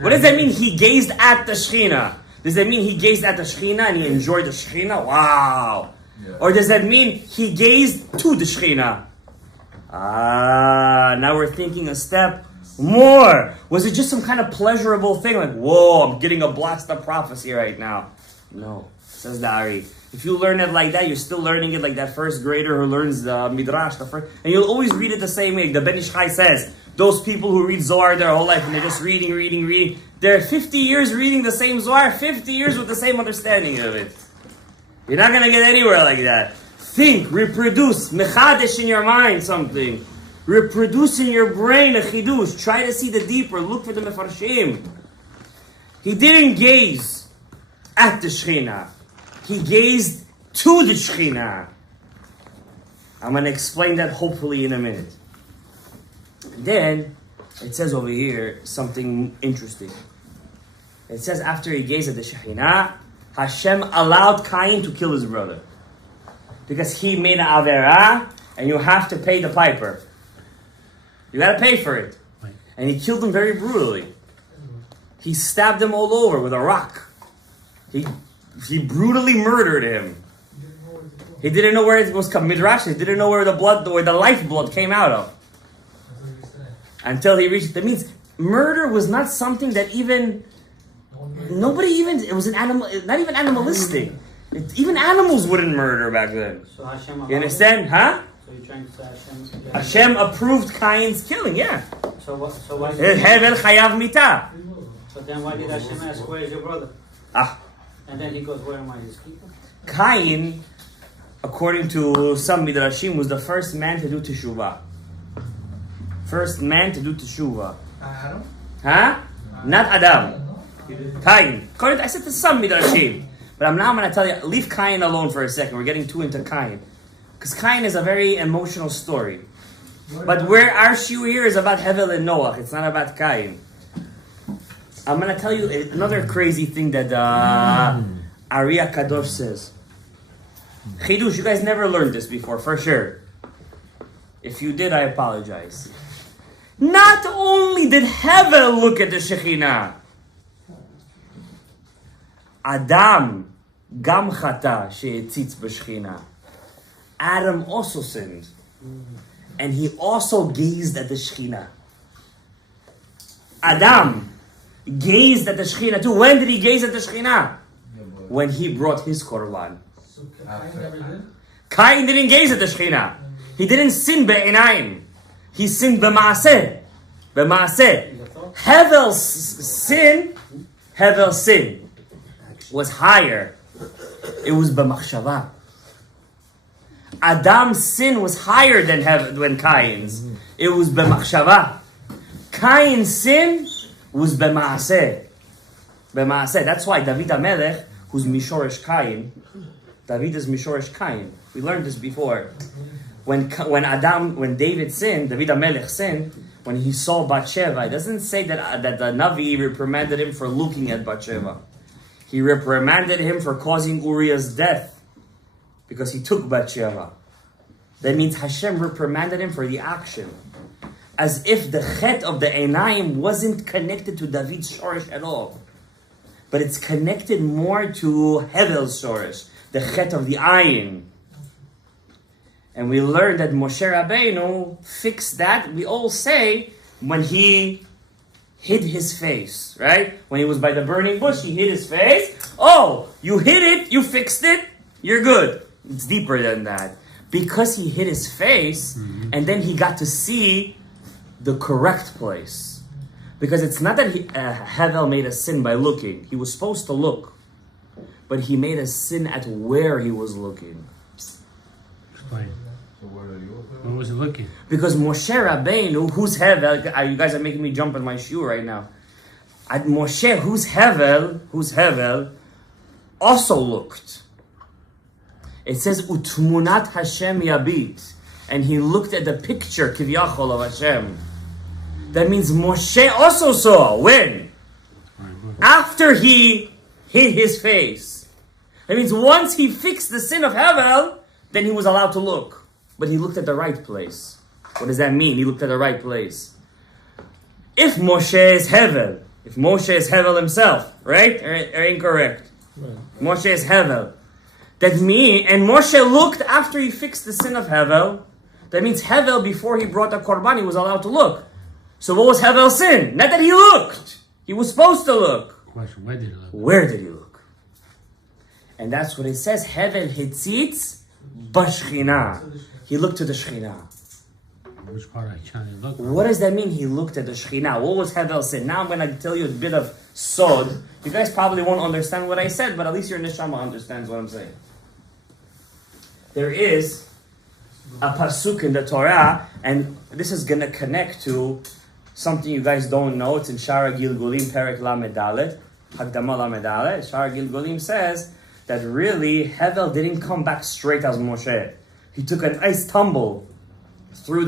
What does that mean, he gazed at the Shechina? Does that mean he gazed at the Shechina and he enjoyed the Shechina? Wow. Yeah. Or does that mean he gazed to the Shechina? Now we're thinking a step more. Was it just some kind of pleasurable thing? Like, whoa, I'm getting a blast of prophecy right now. No, says the Ari. If you learn it like that, you're still learning it like that first grader who learns the Midrash. And you'll always read it the same way. The Ben Ish Chai says, those people who read Zohar their whole life and they're just reading. They're 50 years reading the same Zohar, 50 years with the same understanding of it. You're not going to get anywhere like that. Think, reproduce, mechadesh in your mind something. Reproduce in your brain a chidush. Try to see the deeper. Look for the mefarshim. He didn't gaze at the Shechina. He gazed to the Shechina. I'm going to explain that hopefully in a minute. Then, it says over here something interesting. It says after he gazed at the Shechina, Hashem allowed Cain to kill his brother. Because he made an Averah, and you have to pay the piper. You got to pay for it. And he killed him very brutally. He stabbed him all over with a rock. He brutally murdered him. He didn't know where it was coming. Midrash, he didn't know where the lifeblood came out of. Until he reached. That means murder was not something that it was an animal, not even animalistic. Even animals wouldn't murder back then. So Hashem, you understand? Huh? So you're trying to say Hashem approved Cain's killing, yeah. So why? Hevel chayav mita. So then why did Hashem ask, where is your brother? And then he goes, where are my his people? Cain according to some midrashim, was the first man to do teshuvah. First man to do teshuvah. Adam? Huh? Not Adam. Cain. According to, I said to some midrashim. But I'm going to tell you, leave Cain alone for a second. We're getting too into Cain. Because Cain is a very emotional story. But where our shiur here is about Hevel and Noach. It's not about Cain. I'm going to tell you another crazy thing that Ari Kadosh says. Chidush, you guys never learned this before, for sure. If you did, I apologize. Not only did Hevel look at the Shekhinah, Adam gam chata she'etzitz b'shechina. Adam also sinned, and he also gazed at the Shekhinah. Adam gazed at the Shekhinah too. When did he gaze at the Shekhinah? When he brought his korban. Cain didn't gaze at the Shekhinah. He didn't sin be'inayim. He sinned b'maaseh. B'maaseh. Hevel's sin was higher. It was b'machshava. Adam's sin was higher than Cain's. It was b'machshava. Cain's sin was b'maaseh. That's why David HaMelech, who's Mishoresh Cain, David is Mishoresh Cain. We learned this before. When David sinned, David HaMelech sinned, when he saw Bathsheba, it doesn't say that the Navi reprimanded him for looking at Bathsheba. He reprimanded him for causing Uriah's death because he took Bathsheba. That means Hashem reprimanded him for the action. As if the chet of the Einayim wasn't connected to David's shorish at all. But it's connected more to Hevel's shorish, the chet of the ayin. And we learned that Moshe Rabbeinu fixed that. We all say when he hid his face, right? When he was by the burning bush, he hid his face. Oh, you hid it, you fixed it, you're good. It's deeper than that. Because he hid his face, and then he got to see the correct place. Because it's not that Hevel made a sin by looking. He was supposed to look. But he made a sin at where he was looking. Explain. Where was he looking? Because Moshe Rabbeinu, who's Hevel, you guys are making me jump in my shoe right now. Moshe, who's Hevel, also looked. It says, Utmunat Hashem Yabit. And he looked at the picture, Kivyachol, of Hashem. That means Moshe also saw. When? After he hid his face. That means once he fixed the sin of Hevel, then he was allowed to look. But he looked at the right place. What does that mean? He looked at the right place. If Moshe is Hevel himself, right? Or incorrect? Right. Moshe is Hevel. That means, and Moshe looked after he fixed the sin of Hevel. That means Hevel, before he brought the korban, he was allowed to look. So what was Hevel's sin? Not that he looked. He was supposed to look. Question, where did he look? Where did he look? And that's what it says. Hevel hitzitz b'shchina. He looked to the Shekhinah. Which part I can't look? What does that mean? He looked at the Shekhinah. What was Hevel's sin? Now I'm going to tell you a bit of sod. You guys probably won't understand what I said, but at least your neshama understands what I'm saying. There is a pasuk in the Torah, and this is going to connect to something you guys don't know. It's in Shara Gilgulim, Perek Lamed Dalet, Hagdama Lamed Dalet. Shara Gilgulim says that really Hevel didn't come back straight as Moshe. He took a nice tumble through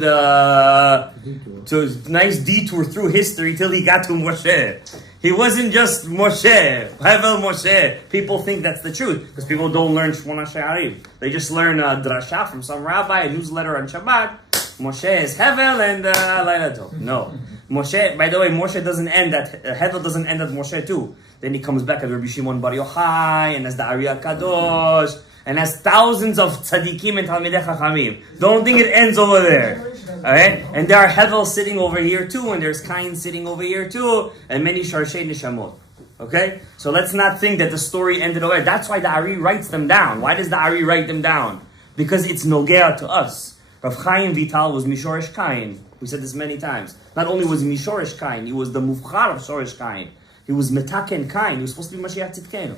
nice detour through history till he got to Moshe. He wasn't just Moshe, Hevel Moshe. People think that's the truth because people don't learn Shmona She'arim. They just learn a drasha from some rabbi, a newsletter on Shabbat. Moshe is Hevel and Laila Tov. No. Moshe, by the way, Moshe doesn't end at, Hevel doesn't end at Moshe too. Then he comes back as Rabbi Shimon Bar Yochai, and as the Ari Kadosh, and as thousands of tzaddikim and Talmidei Chachamim. Don't think it ends over there. Alright? And there are Hevel sitting over here too, and there's Cain sitting over here too, and many Sharshei Neshamot. Okay? So let's not think that the story ended over there. That's why the Ari writes them down. Why does the Ari write them down? Because it's Nogea to us. Rav Chaim Vital was Mishoresh Cain. We said this many times. Not only was he Mishoresh Cain, he was the Muvchar of Shoresh Cain. He was Metaken Cain. He was supposed to be Mashiach Tzidkenu.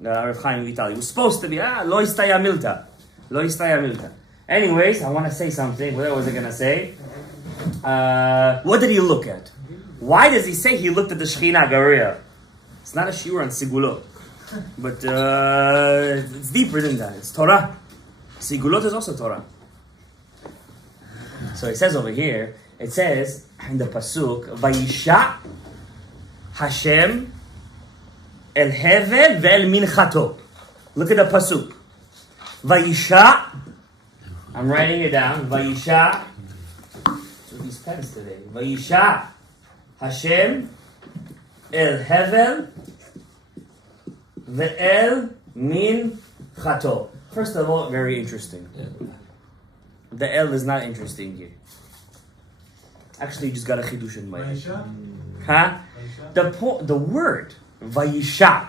Rav Chaim Vital. He was supposed to be, Lo Istaya Milta. Lo yistaya milta. Anyways, I want to say something. What was I going to say? What did he look at? Why does he say he looked at the Shekhinah Garia? It's not a shiur on Sigulot. But it's deeper than that. It's Torah. Sigulot is also Torah. So it says over here, it says in the Pasuk, Vayisha Hashem el Hevel ve'el minchato. Look at the Pasuk. Vayisha, I'm writing it down, Vayisha, with these pens today, Vayisha Hashem el Hevel ve'el minchato. First of all, very interesting. The El is not interesting here. Actually, you just got a chidush in my head. The word Vayisha.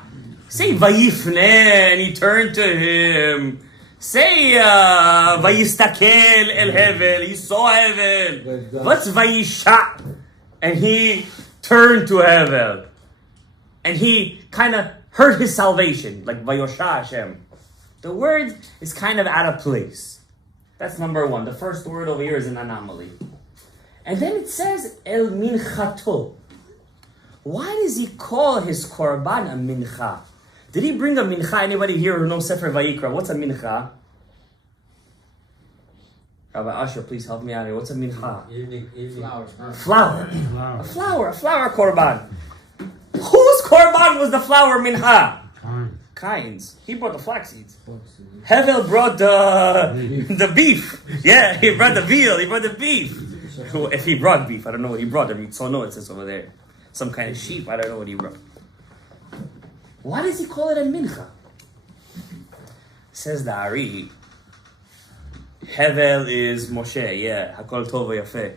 Say Vayifne and he turned to him. Say Vayistakel el Hevel. He saw Hevel. What's Vayisha? And he turned to Hevel. And he kind of heard his salvation, like Vayosha Hashem. The word is kind of out of place. That's number one. The first word over here is an anomaly. And then it says El Minchato. Why does he call his korban a mincha? Did he bring a mincha? Anybody here who knows Sefer Vayikra? What's a mincha? Rabbi Asher, please help me out here. What's a mincha? Flour. A flour korban. Whose korban was the flour mincha? Cain's. He brought the flax seeds. Hevel brought the beef. Yeah, he brought the veal. He brought the beef. If he brought beef, I don't know what he brought. So no, it says over there. Some kind of sheep. I don't know what he brought. Why does he call it a mincha? Says the Ari. Hevel is Moshe. Yeah, Hakol Tov Yafeh.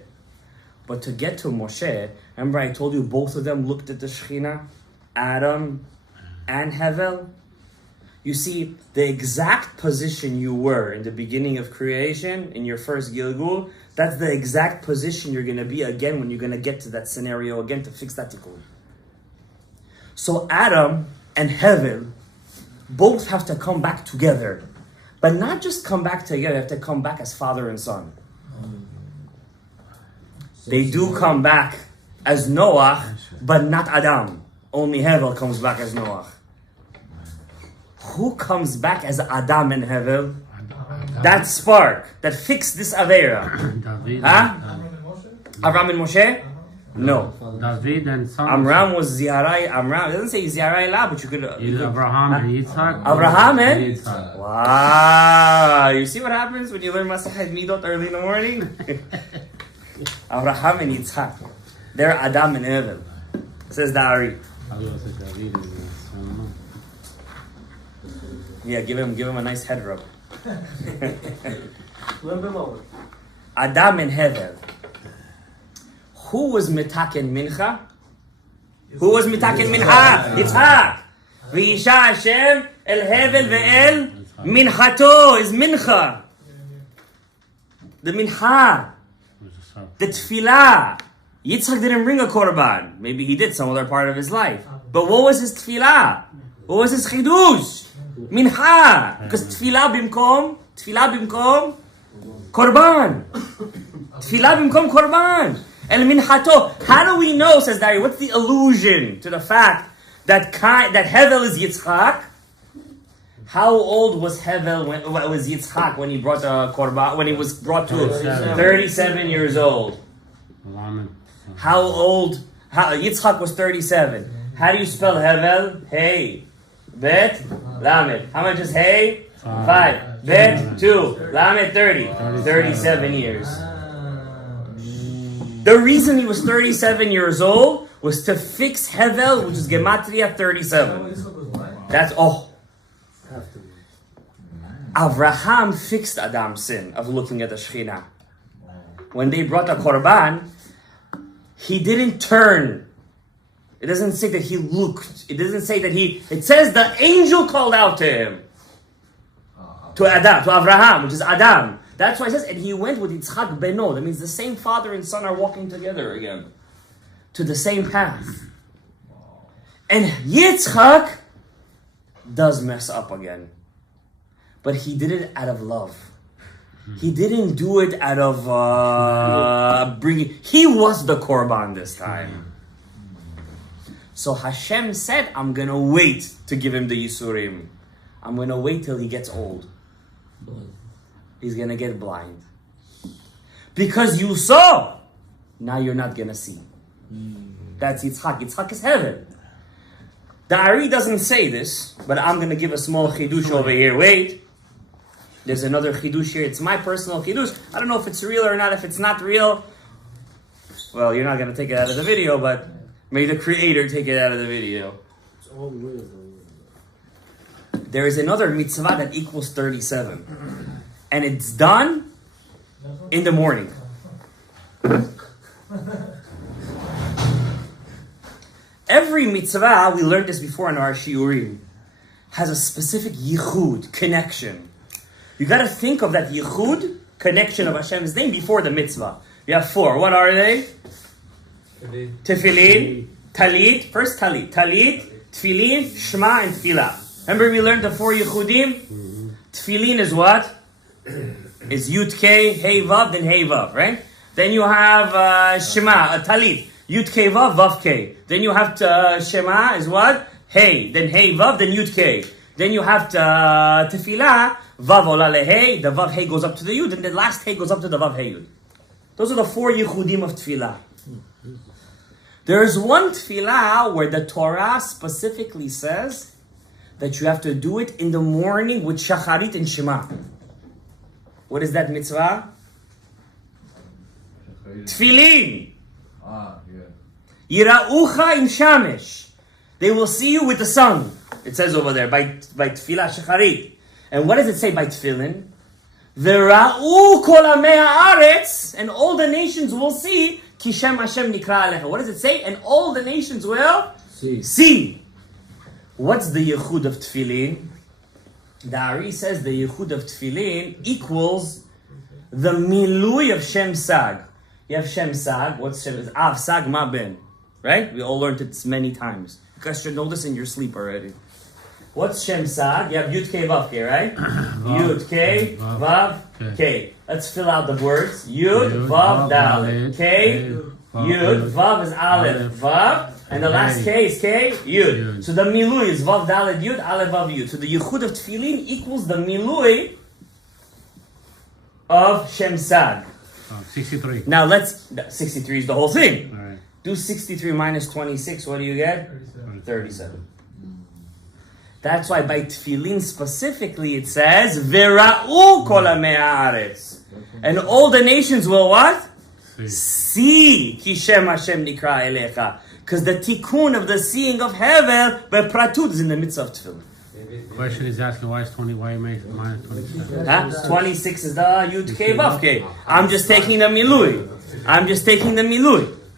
But to get to Moshe, remember I told you both of them looked at the Shekhinah, Adam and Hevel. You see, the exact position you were in the beginning of creation, in your first Gilgul, that's the exact position you're going to be again when you're going to get to that scenario again to fix that tikkun. So Adam and Hevel both have to come back together. But not just come back together, they have to come back as father and son. They do come back as Noach, but not Adam. Only Hevel comes back as Noach. Who comes back as Adam and Hevel? That spark that fixed this Avera. Huh? Avram and Moshe? No. David and son. Amram was Ziarai. Amram, it doesn't say Ziarai La, but you could. Abraham and Yitzhak. Abraham and Yitzhak. Wow. You see what happens when you learn Masachet Midot early in the morning? Abraham and Yitzhak. They're Adam and Hevel. Says the Ari. Yeah, give him a nice head rub. Adam and Hevel. Who was mitaken mincha? Who was mitaken mincha? Yitzhak. V'yisha Hashem el Hevel ve'el minchato is mincha. The mincha. The tefillah. Yitzhak didn't bring a korban. Maybe he did some other part of his life. But what was his tefillah? What was his chidush? Mincha. Because tefillah bimkom korban. Tefillah bimkom korban. El minchato. How do we know, says Dari, what's the allusion to the fact that Hevel is Yitzchak? How old was Hevel was Yitzchak when he brought the korban, when he was brought to 37 years old? How old? Yitzchak was 37. How do you spell Hevel? Hey. Bet. Lamed. How much is Hey? 5. Bet. 2. Lamed. 30. 37 years. The reason he was 37 years old was to fix Hevel, which is Gematria 37. That's Avraham fixed Adam's sin of looking at the Shekhinah. When they brought the Korban, he didn't turn. It doesn't say that he looked. It doesn't say that it says the angel called out to him. To Adam, to Avraham, which is Adam. That's why it says, and he went with Yitzchak Beno. That means the same father and son are walking together again. To the same path. And Yitzchak does mess up again. But he did it out of love. He didn't do it out of bringing. He was the korban this time. So Hashem said, I'm going to wait to give him the Yisurim. I'm going to wait till he gets old. He's going to get blind. Because you saw, now you're not going to see. That's Yitzchak. Yitzchak is heaven. The Ari doesn't say this, but I'm going to give a small chidush over here. Wait. There's another chidush here. It's my personal chidush. I don't know if it's real or not. If it's not real, well, you're not going to take it out of the video, but may the creator take it out of the video. There is another mitzvah that equals 37. And it's done in the morning. Every mitzvah, we learned this before in our shiurim, has a specific yichud, connection. You got to think of that yichud, connection of Hashem's name before the mitzvah. You have 4. What are they? Tefillin, talit, first talit, tefillin, shema, and tefillah. Remember we learned the 4 yichudim? Tefillin is what? Is Yud K, Hey Vav, then Hey Vav, right? Then you have Shema, talit, Yud K Vav, Vav K. Then you have Shema is what? Hey, then Hey Vav, then Yud K. Then you have Tefillah, Vav Ola Hey, the Vav Hey goes up to the Yud, and the last Hey goes up to the Vav Hey Yud. Those are the 4 yichudim of Tefillah. There is one Tefillah where the Torah specifically says that you have to do it in the morning with Shacharit and Shema. What is that mitzvah? Tefillin. Yira'ucha im shamesh. They will see you with the sun. It says over there, by Tefillah Shacharit. And what does it say by Tefillin? V'ra'u kol amei haaretz, and all the nations will see, ki shem Hashem nikra alecha. What does it say? And all the nations will see. What's the yichud of Tefillin? The Ari says the yichud of Tefillin equals the milui of Shem Sag. You have Shem Sag. What's Shem? It's Av Sag Ma Ben. Right? We all learned it many times. You guys should know this in your sleep already. What's Shem Sag? You have Yud K Vav K, right? Yud K Vav K. Let's fill out the words. Yud Vav Dalet. K Yud Vav is Aleph Vav. And the last K is K, Yud. So the milui is Vav Daled Yud, Aleph Vav Yud. So the yichud of Tefillin equals the milui of Shem Sag. 63. Now 63 is the whole thing. All right. Do 63 minus 26, what do you get? 37. That's why by Tefillin specifically it says, V'ra'u kol amei haaretz. And all the nations will what? See. Ki shem Hashem nikra elecha. Because the tikkun of the seeing of heaven, but pratut is in the midst of tefillin. Question is asking why is 20? Why you make minus 27? 26 is the Yud K Vav K. I'm just taking the milui.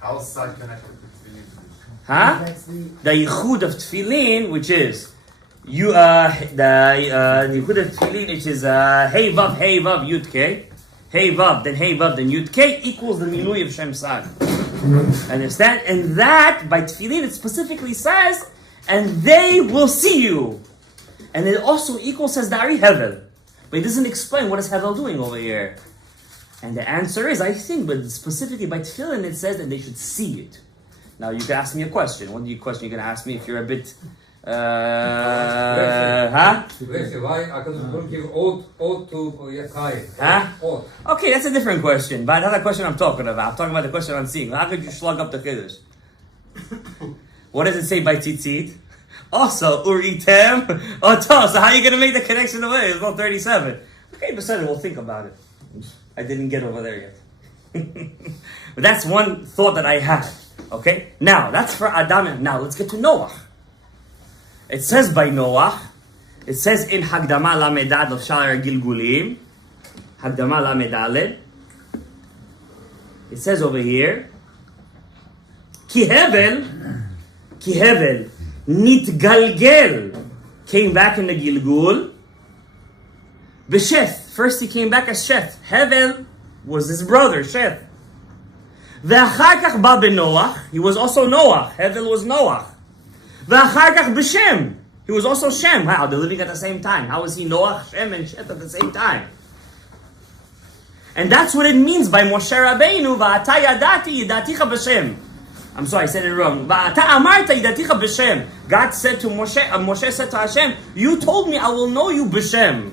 How's Sag connected to Tefillin? The yichud of tefillin, which is the yichud of tefillin, which is Hey Vav Yud K, Hey Vav then Yud K equals the milui of Shem Sag. Understand? And that, by Tefillin, it specifically says, and they will see you. And it also equals, says Dari Hevel. But it doesn't explain what is Hevel doing over here. And the answer is, I think, but specifically by Tefillin, it says that they should see it. Now, you can ask me a question. What question you're going to ask me if you're a bit... Why I can give oath to Yakai? Okay, that's a different question. But that's the question I'm talking about. I'm talking about the question I'm seeing. How could you slug up the Kiddush? What does it say by Tzitzit? Also, Uritem Oto. So how are you going to make the connection away? It's not 37. Okay, but we'll think about it. I didn't get over there yet. But that's one thought that I had. Okay? Now, that's for Adam. Now, let's get to Noach. It says by Noach, it says in Hagdama Lamedad of Shalar Gilgulim, Hagdama Lamedaled, it says over here, Ki Hevel, Nitgalgel, came back in the Gilgul, B'Sheth, first he came back as Sheth, Hevel was his brother, Sheth. Ve'achar kach ba b'Noach, he was also Noach, Hevel was Noach. Ve'achar kach b'Shem, He was also Shem. Wow, they're living at the same time. How is he Noach, Shem, and Shet at the same time? And that's what it means by Moshe Rabbeinu, Va'ata yadati yidaticha b'Shem. I'm sorry, I said it wrong. Va'ata amarta yidaticha b'Shem. God said to Moshe, Moshe said to Hashem, you told me I will know you b'Shem.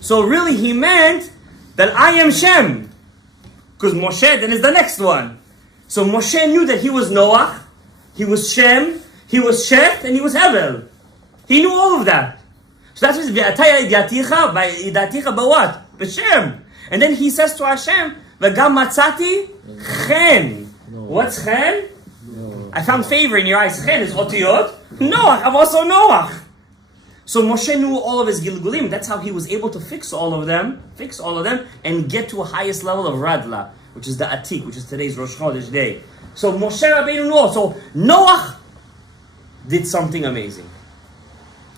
So really he meant that I am Shem. Because Moshe then is the next one. So Moshe knew that he was Noach, he was Shem, he was Shet, and he was Hevel. He knew all of that. So that's what V'ata yidaticha, by yidaticha b'what? B'Shem. And then he says to Hashem, V'gam matzati chen. What's chen? No. I found favor in your eyes. Chen is otiyot. Noach, I'm also Noach. So Moshe knew all of his gilgulim. That's how he was able to fix all of them, and get to a highest level of radla, which is the atik, which is today's Rosh Chodesh day. So Moshe Rabbeinu knew all. So Noach did something amazing.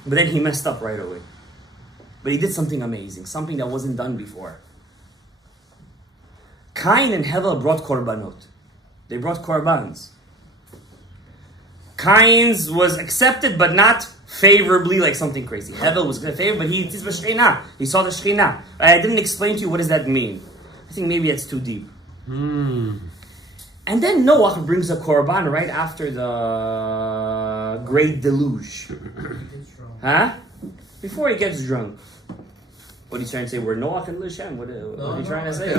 But then he messed up right away. But he did something amazing, something that wasn't done before. Cain and Hevel brought korbanot. They brought korbans. Cain's was accepted, but not favorably, like something crazy. Hevel was favored, but he saw the Shekhinah. I didn't explain to you what does that mean. I think maybe it's too deep. And then Noach brings a korban right after the great deluge. Huh? Before he gets drunk. What are you trying to say? We're Noach and Lishem. What are you trying to say?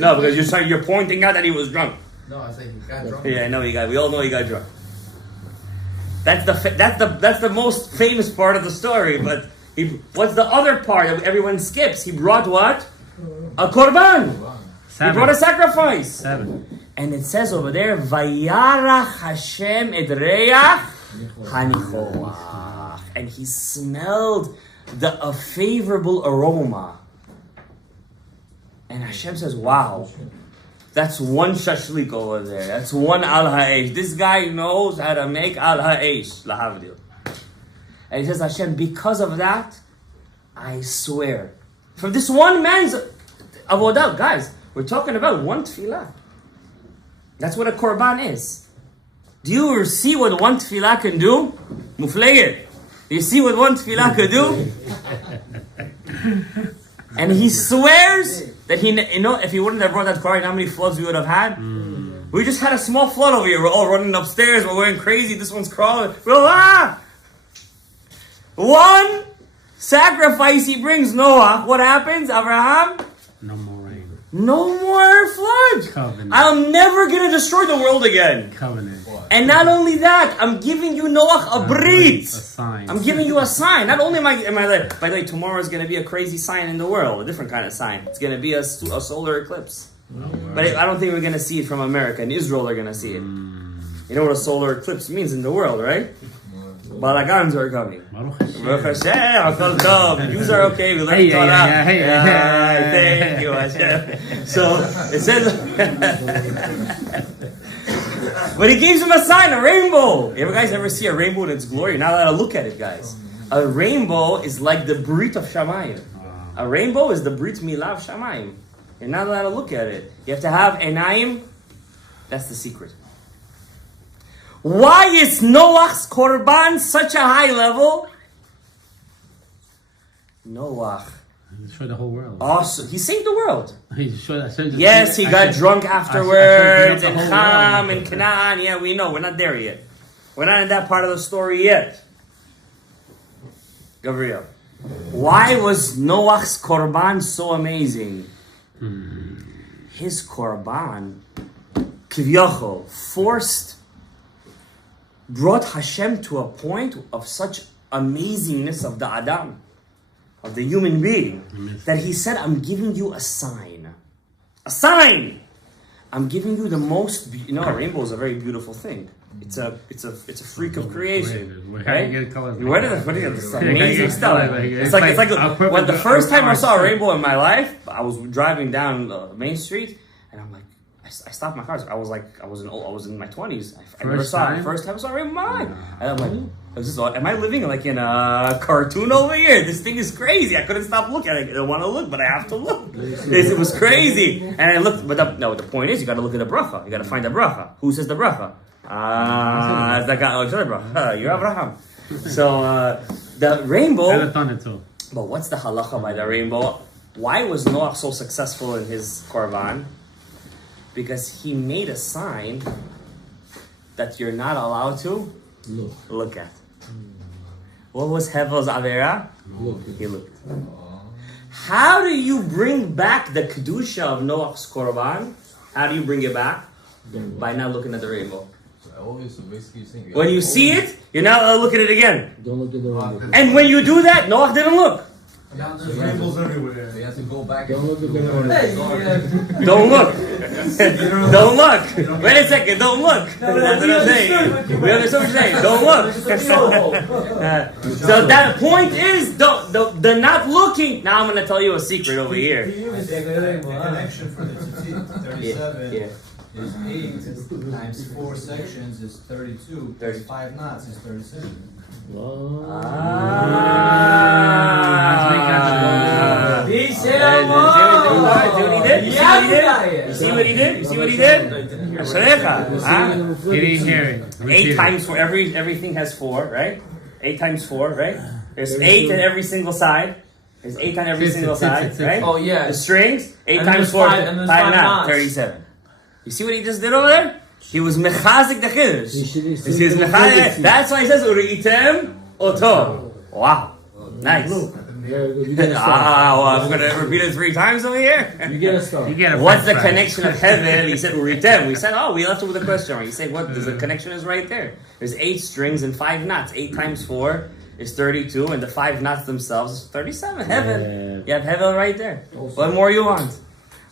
No, because you're pointing out that he was drunk. No, I said he got drunk. Yeah, I know he got. We all know he got drunk. That's the most famous part of the story. But what's the other part that everyone skips? He brought what? A korban. 7. He brought a sacrifice. 7. And it says over there, Vayarach Hashem et reach hanichoach, and he smelled a favorable aroma. And Hashem says, wow, that's one shashlik over there. That's one al ha'esh. This guy knows how to make al ha'esh. Lahavdil. And he says, Hashem, because of that, I swear. From this one man's avodah, guys, we're talking about one tefillah. That's what a korban is. Do you see what one tefillah can do? Muflegir. You see what one tefillah could do? And he swears that if he wouldn't have brought that korban, how many floods we would have had? We just had a small flood over here. We're all running upstairs. We're going crazy. This one's crawling. One sacrifice he brings Noah. What happens, Abraham? No more rain. No more flood. Covenant. I'm never going to destroy the world again. Covenant. And not only that, I'm giving you Noach a brit. A sign. I'm giving you a sign. Not only am I like, by the way, tomorrow is going to be a crazy sign in the world, a different kind of sign. It's going to be a solar eclipse. But I don't think we're going to see it from America. In Israel, they're going to see it. You know what a solar eclipse means in the world, right? Balagans are coming. Baruch Hashem, Akol Tov. The Jews are okay. We learned Torah. Thank you, Hashem. So it says, but he gives him a sign, a rainbow. You guys ever see a rainbow in its glory? You're not allowed to look at it, guys. A rainbow is like the brit of Shamayim. A rainbow is the brit milah of Shamayim. You're not allowed to look at it. You have to have enayim. That's the secret. Why is Noach's korban such a high level? Noach. He destroyed the whole world. Awesome. He saved the world. Yes, he got drunk afterwards, and Ham, and Canaan. Yeah, we know. We're not there yet. We're not in that part of the story yet. Gabriel. Why was Noach's korban so amazing? His korban, Kivyochel, brought Hashem to a point of such amazingness of the Adam, of the human being, that he said, I'm giving you a sign. A sign! I'm giving you the most, a rainbow is a very beautiful thing. It's a freak of creation. Right? Where did this amazing stuff? It's like when the first time I saw a rainbow in my life, I was driving down Main Street, and I'm like, I stopped my car. I was in my 20s. I never saw it. First time I saw a rainbow in my life. And I'm like, am I living like in a cartoon over here? This thing is crazy. I couldn't stop looking. I don't want to look, but I have to look. It was crazy. And I looked, but the point is, you got to look at the bracha. You got to find the bracha. Who says the bracha? You're Abraham. So the rainbow. And a thunder too. But what's the halacha by the rainbow? Why was Noach so successful in his korban? Because he made a sign that you're not allowed to look at. What was Hevel's avera? He looked. How do you bring back the kedusha of Noach's korban? How do you bring it back? By not looking at the rainbow. When you see it, you're not allowed to look at it again. Don't look at the rainbow. And when you do that, Noach didn't look. There's rainbows everywhere. So you have to go back. Don't look at the rainbow. Don't look. Don't look. Wait a second. Don't look. That's what I'm saying. We understand what you're saying. Don't look. So that point is the not looking. Now I'm going to tell you a secret over here. The connection for the tzitzit, 37 Yeah. is 8 times 4 sections is 32. 5 knots is 37. You see what he did? You see what he did? He didn't hear it. 8 times 4. Everything has 4, right? 8 times 4, right? There's 8 on every single side. There's 8 on every single side, right? Oh yeah. The strings, 8 And times there's 4, five- and there's 5 five knots, knots. 37. You see what he just did over there? He was mechazik the chiddush. You should He was mechazik. That's why he says uri'item oto. Wow, nice. Very good. You get a star. Well, I'm gonna repeat it 3 times over here. You get a star. You get a What's the French fry. connection of heaven? He said uritem. We said, we left it with a question mark. He said, what? There's a connection is right there. There's 8 strings and 5 knots. 8 times 4 is 32, and the 5 knots themselves is 37. Heaven. You have heaven right there. What more you want?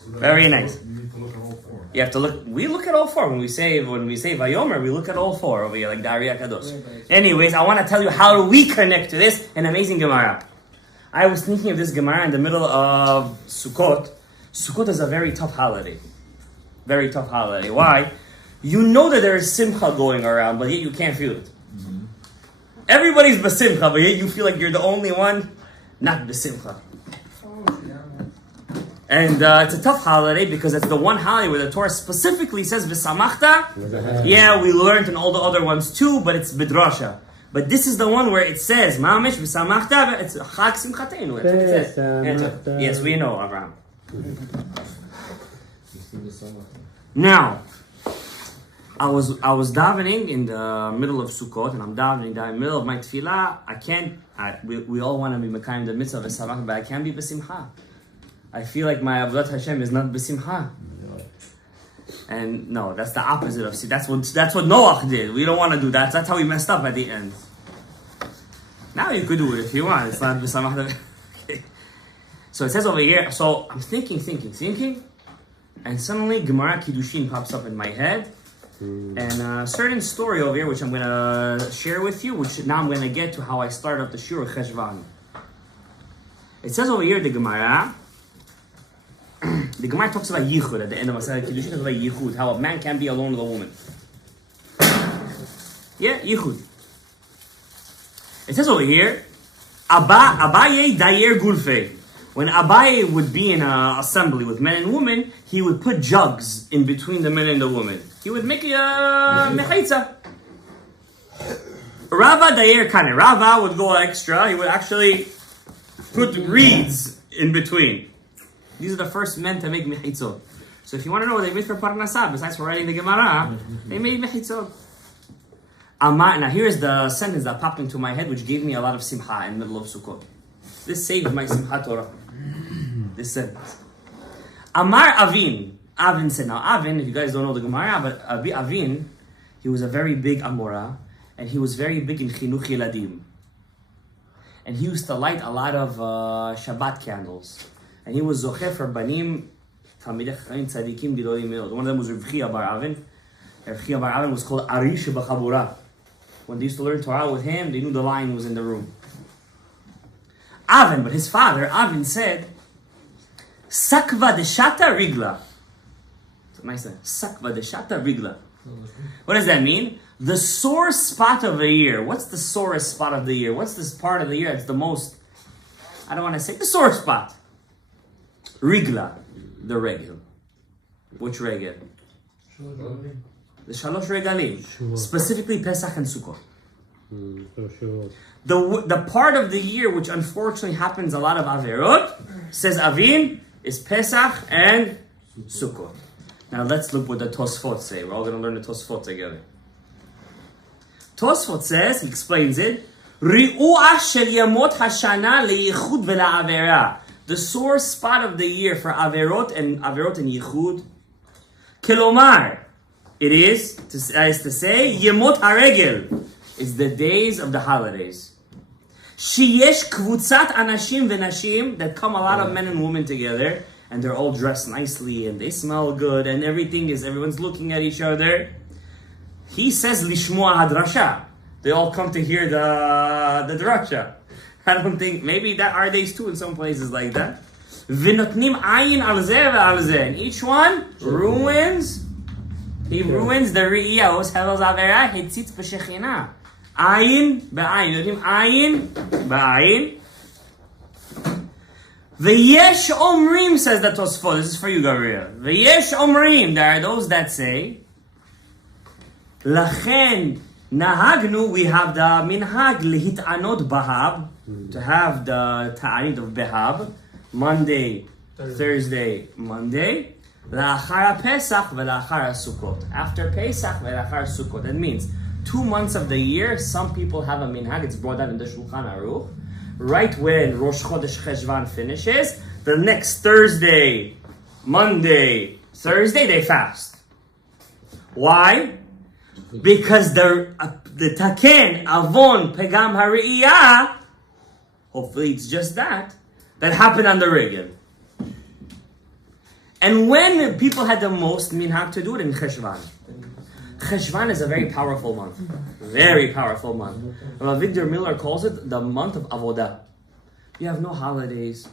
Very nice. You need to look at all 4. You have to look. We look at all 4 when we say Vayomer. We look at all 4 over here, like the Ariya Kadosh. Anyways, I want to tell you how do we connect to this. An amazing Gemara. I was thinking of this Gemara in the middle of Sukkot. Sukkot is a very tough holiday. Very tough holiday. Why? You know that there is simcha going around, but yet you can't feel it. Everybody's besimcha, but yet you feel like you're the only one not besimcha. And it's a tough holiday because it's the one holiday where the Torah specifically says v'samachta. Yeah, we learned in all the other ones too, but it's bidrasha. But this is the one where it says mamish v'samachta. It's chag simchateinu. That's what it says. Yes, we know, Abraham. Now, I was davening in the middle of Sukkot, and I'm davening in the middle of my tefillah. We all want to be mekayim the mitzvah v'samachta, but I can't be b'simcha. I feel like my avodat Hashem is not b'simcha. And no, that's the opposite of that's what Noach did. We don't want to do that. That's how we messed up at the end. Now you could do it if you want. It's not b'samachta. So it says over here. So I'm thinking, and suddenly Gemara Kiddushin pops up in my head. And a certain story over here, which I'm going to share with you, which now I'm going to get to how I started up the Shur Cheshvan. It says over here, the Gemara talks about Yichud at the end of Masechet Kiddushin, talks about Yichud, how a man can't be alone with a woman. Yeah, Yichud. It says over here, Abaye Dayer Gulfe. When Abaye would be in an assembly with men and women, he would put jugs in between the men and the women. He would make a mechaitza. Rava Dayer Kane. Rava would go extra. He would actually put reeds in between. These are the first men to make mechitzot. So if you want to know what they made for Parnasah, besides for writing the Gemara, they made mechitzot. Now here's the sentence that popped into my head, which gave me a lot of simcha in the middle of Sukkot. This saved my simcha Torah. This sentence. Amar Avin. Avin said, now Avin, if you guys don't know the Gemara, but Avin, he was a very big Amora, and he was very big in Chinuch Yeladim. And he used to light a lot of Shabbat candles. And he was Zocher for Banim, Talmidei Chachamim Tzadikim Gedolim Meod. One of them was Rav Chia bar Avin. Rav Chia bar Avin was called Arish B'Chabura. When they used to learn Torah with him, they knew the lion was in the room. Avin, but his father, Avin, said, Sakva deshata rigla. That's nice. Sakva deshata rigla. What does that mean? The sore spot of the year. What's the sorest spot of the year? What's this part of the year that's the most, I don't want to say, the sore spot? Rigla, the regel. Which regel? The Shalosh Regalim. Specifically Pesach and Sukkot. So sure. The part of the year which unfortunately happens a lot of Averot, says Avin, is Pesach and Sukkot. Now let's look what the Tosfot say. We're all going to learn the Tosfot together. Tosfot says, he explains it, Ri'u'ah shel yamot hashana le'ichud ve'la'avera. The sore spot of the year for Averot and Yichud. Kilomar, it is to say, Yemot haregel, is the days of the holidays. Sheyesh kvutzat anashim v'nashim, that come a lot of men and women together, and they're all dressed nicely, and they smell good, and everyone's looking at each other. He says, Lishmoa hadrasha. They all come to hear the drasha. I don't think, maybe that are days too in some places like that. V'notnim ayin al zeh ve'al zeh. And each one ruins, he ruins the Re'iyah, Os Hevel's Avera, Hitzitz b'shechina. Ayin b'ayin. Notnim ayin b'ayin. V'yesh omrim, says the Tosfot. This is for you, Gabriel. V'yesh omrim, there are those that say, Lachen nahagnu, we have the minhag lehit'anot bahab, to have the ta'anit of behab, Monday, Thursday, Monday, la'achar Pesach ve'la'achar Sukkot. After Pesach ve'la'achar Sukkot. That means 2 months of the year, some people have a minhag, it's brought out in the Shulchan Aruch. Right when Rosh Chodesh Cheshvan finishes, the next Thursday, Monday, Thursday, they fast. Why? Because the Taken, Avon, Pegam Hari'iyah, hopefully it's just that happened on the Regel. And when people had the most minhag to do it in Cheshvan. Cheshvan is a very powerful month. Very powerful month. Victor Miller calls it the month of Avodah. You have no holidays.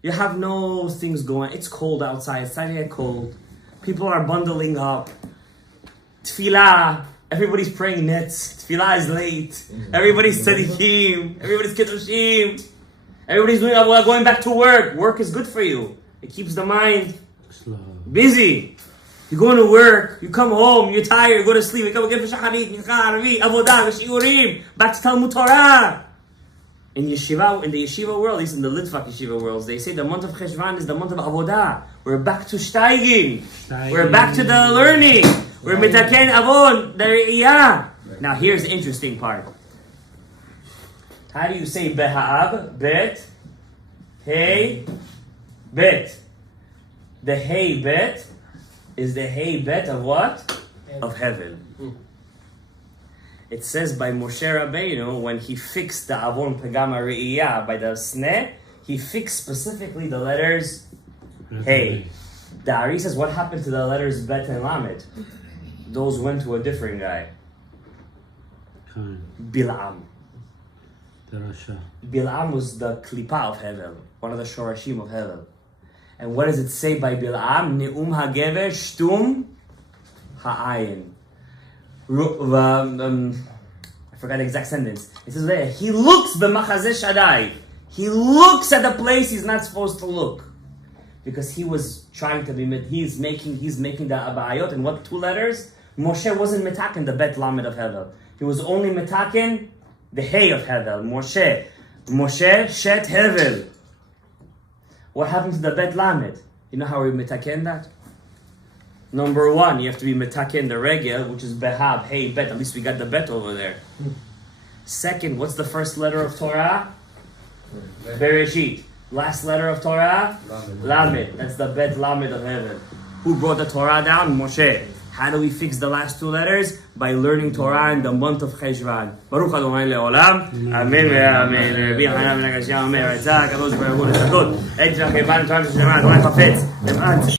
You have no things going. It's cold outside. It's starting to get cold. People are bundling up. Tefillah. Everybody's praying nets. Tefillah is late. Everybody's tzadikim. Everybody's kiddushim. Everybody's going back to work. Work is good for you. It keeps the mind busy. You're going to work, you come home, you're tired, you go to sleep, you come again for shacharit, mincha, arvi, avodah, shiurim, back to Talmud Torah. In the yeshiva world, at least in the Litvak yeshiva worlds, they say the month of Cheshvan is the month of avodah. We're back to steiging. We're back to the learning. We're mitaken avon, the re'iyah. Now here's the interesting part. How do you say beha'ab, bet, hey, bet? The hey, bet is the hey bet of what? Of heaven. It says by Moshe Rabbeinu, when he fixed the Avon Pegama Re'iyah by the Sneh, he fixed specifically the letters hey. The Ari says, what happened to the letters bet and lamed? Those went to a different guy. Bil'am. Bil'am was the klipa of Hevel, one of the shorashim of Hevel. And what does it say by Bil'am? Ne'um ha'gever shtum ha'ayin. I forgot the exact sentence. It says there, he looks b'machazeh Shaddai. He looks at the place he's not supposed to look. Because he was trying to be, he's making the abayot. And what 2 letters? Moshe wasn't metaken the bet lamed of Hevel. He was only metaken the hey of Hevel. Moshe shet Hevel. What happened to the bet lamed? You know how we metaken that? Number 1, you have to be metaken the regel, which is behab, hey, bet. At least we got the bet over there. Second, what's the first letter of Torah? Beresheet. Last letter of Torah? Lamed. That's the bet lamed of heaven. Who brought the Torah down? Moshe. How do we fix the last 2 letters? By learning Torah in the month of Cheshvan. Baruch Adonai le'olam. Amen ve'amen. Rabbi Hanan ben Agashia Omer. Ratzah HaKadosh Baruch Hu lezakot. Et Torah Cheshvan, Torah Cheshvan, Torah Chafetz.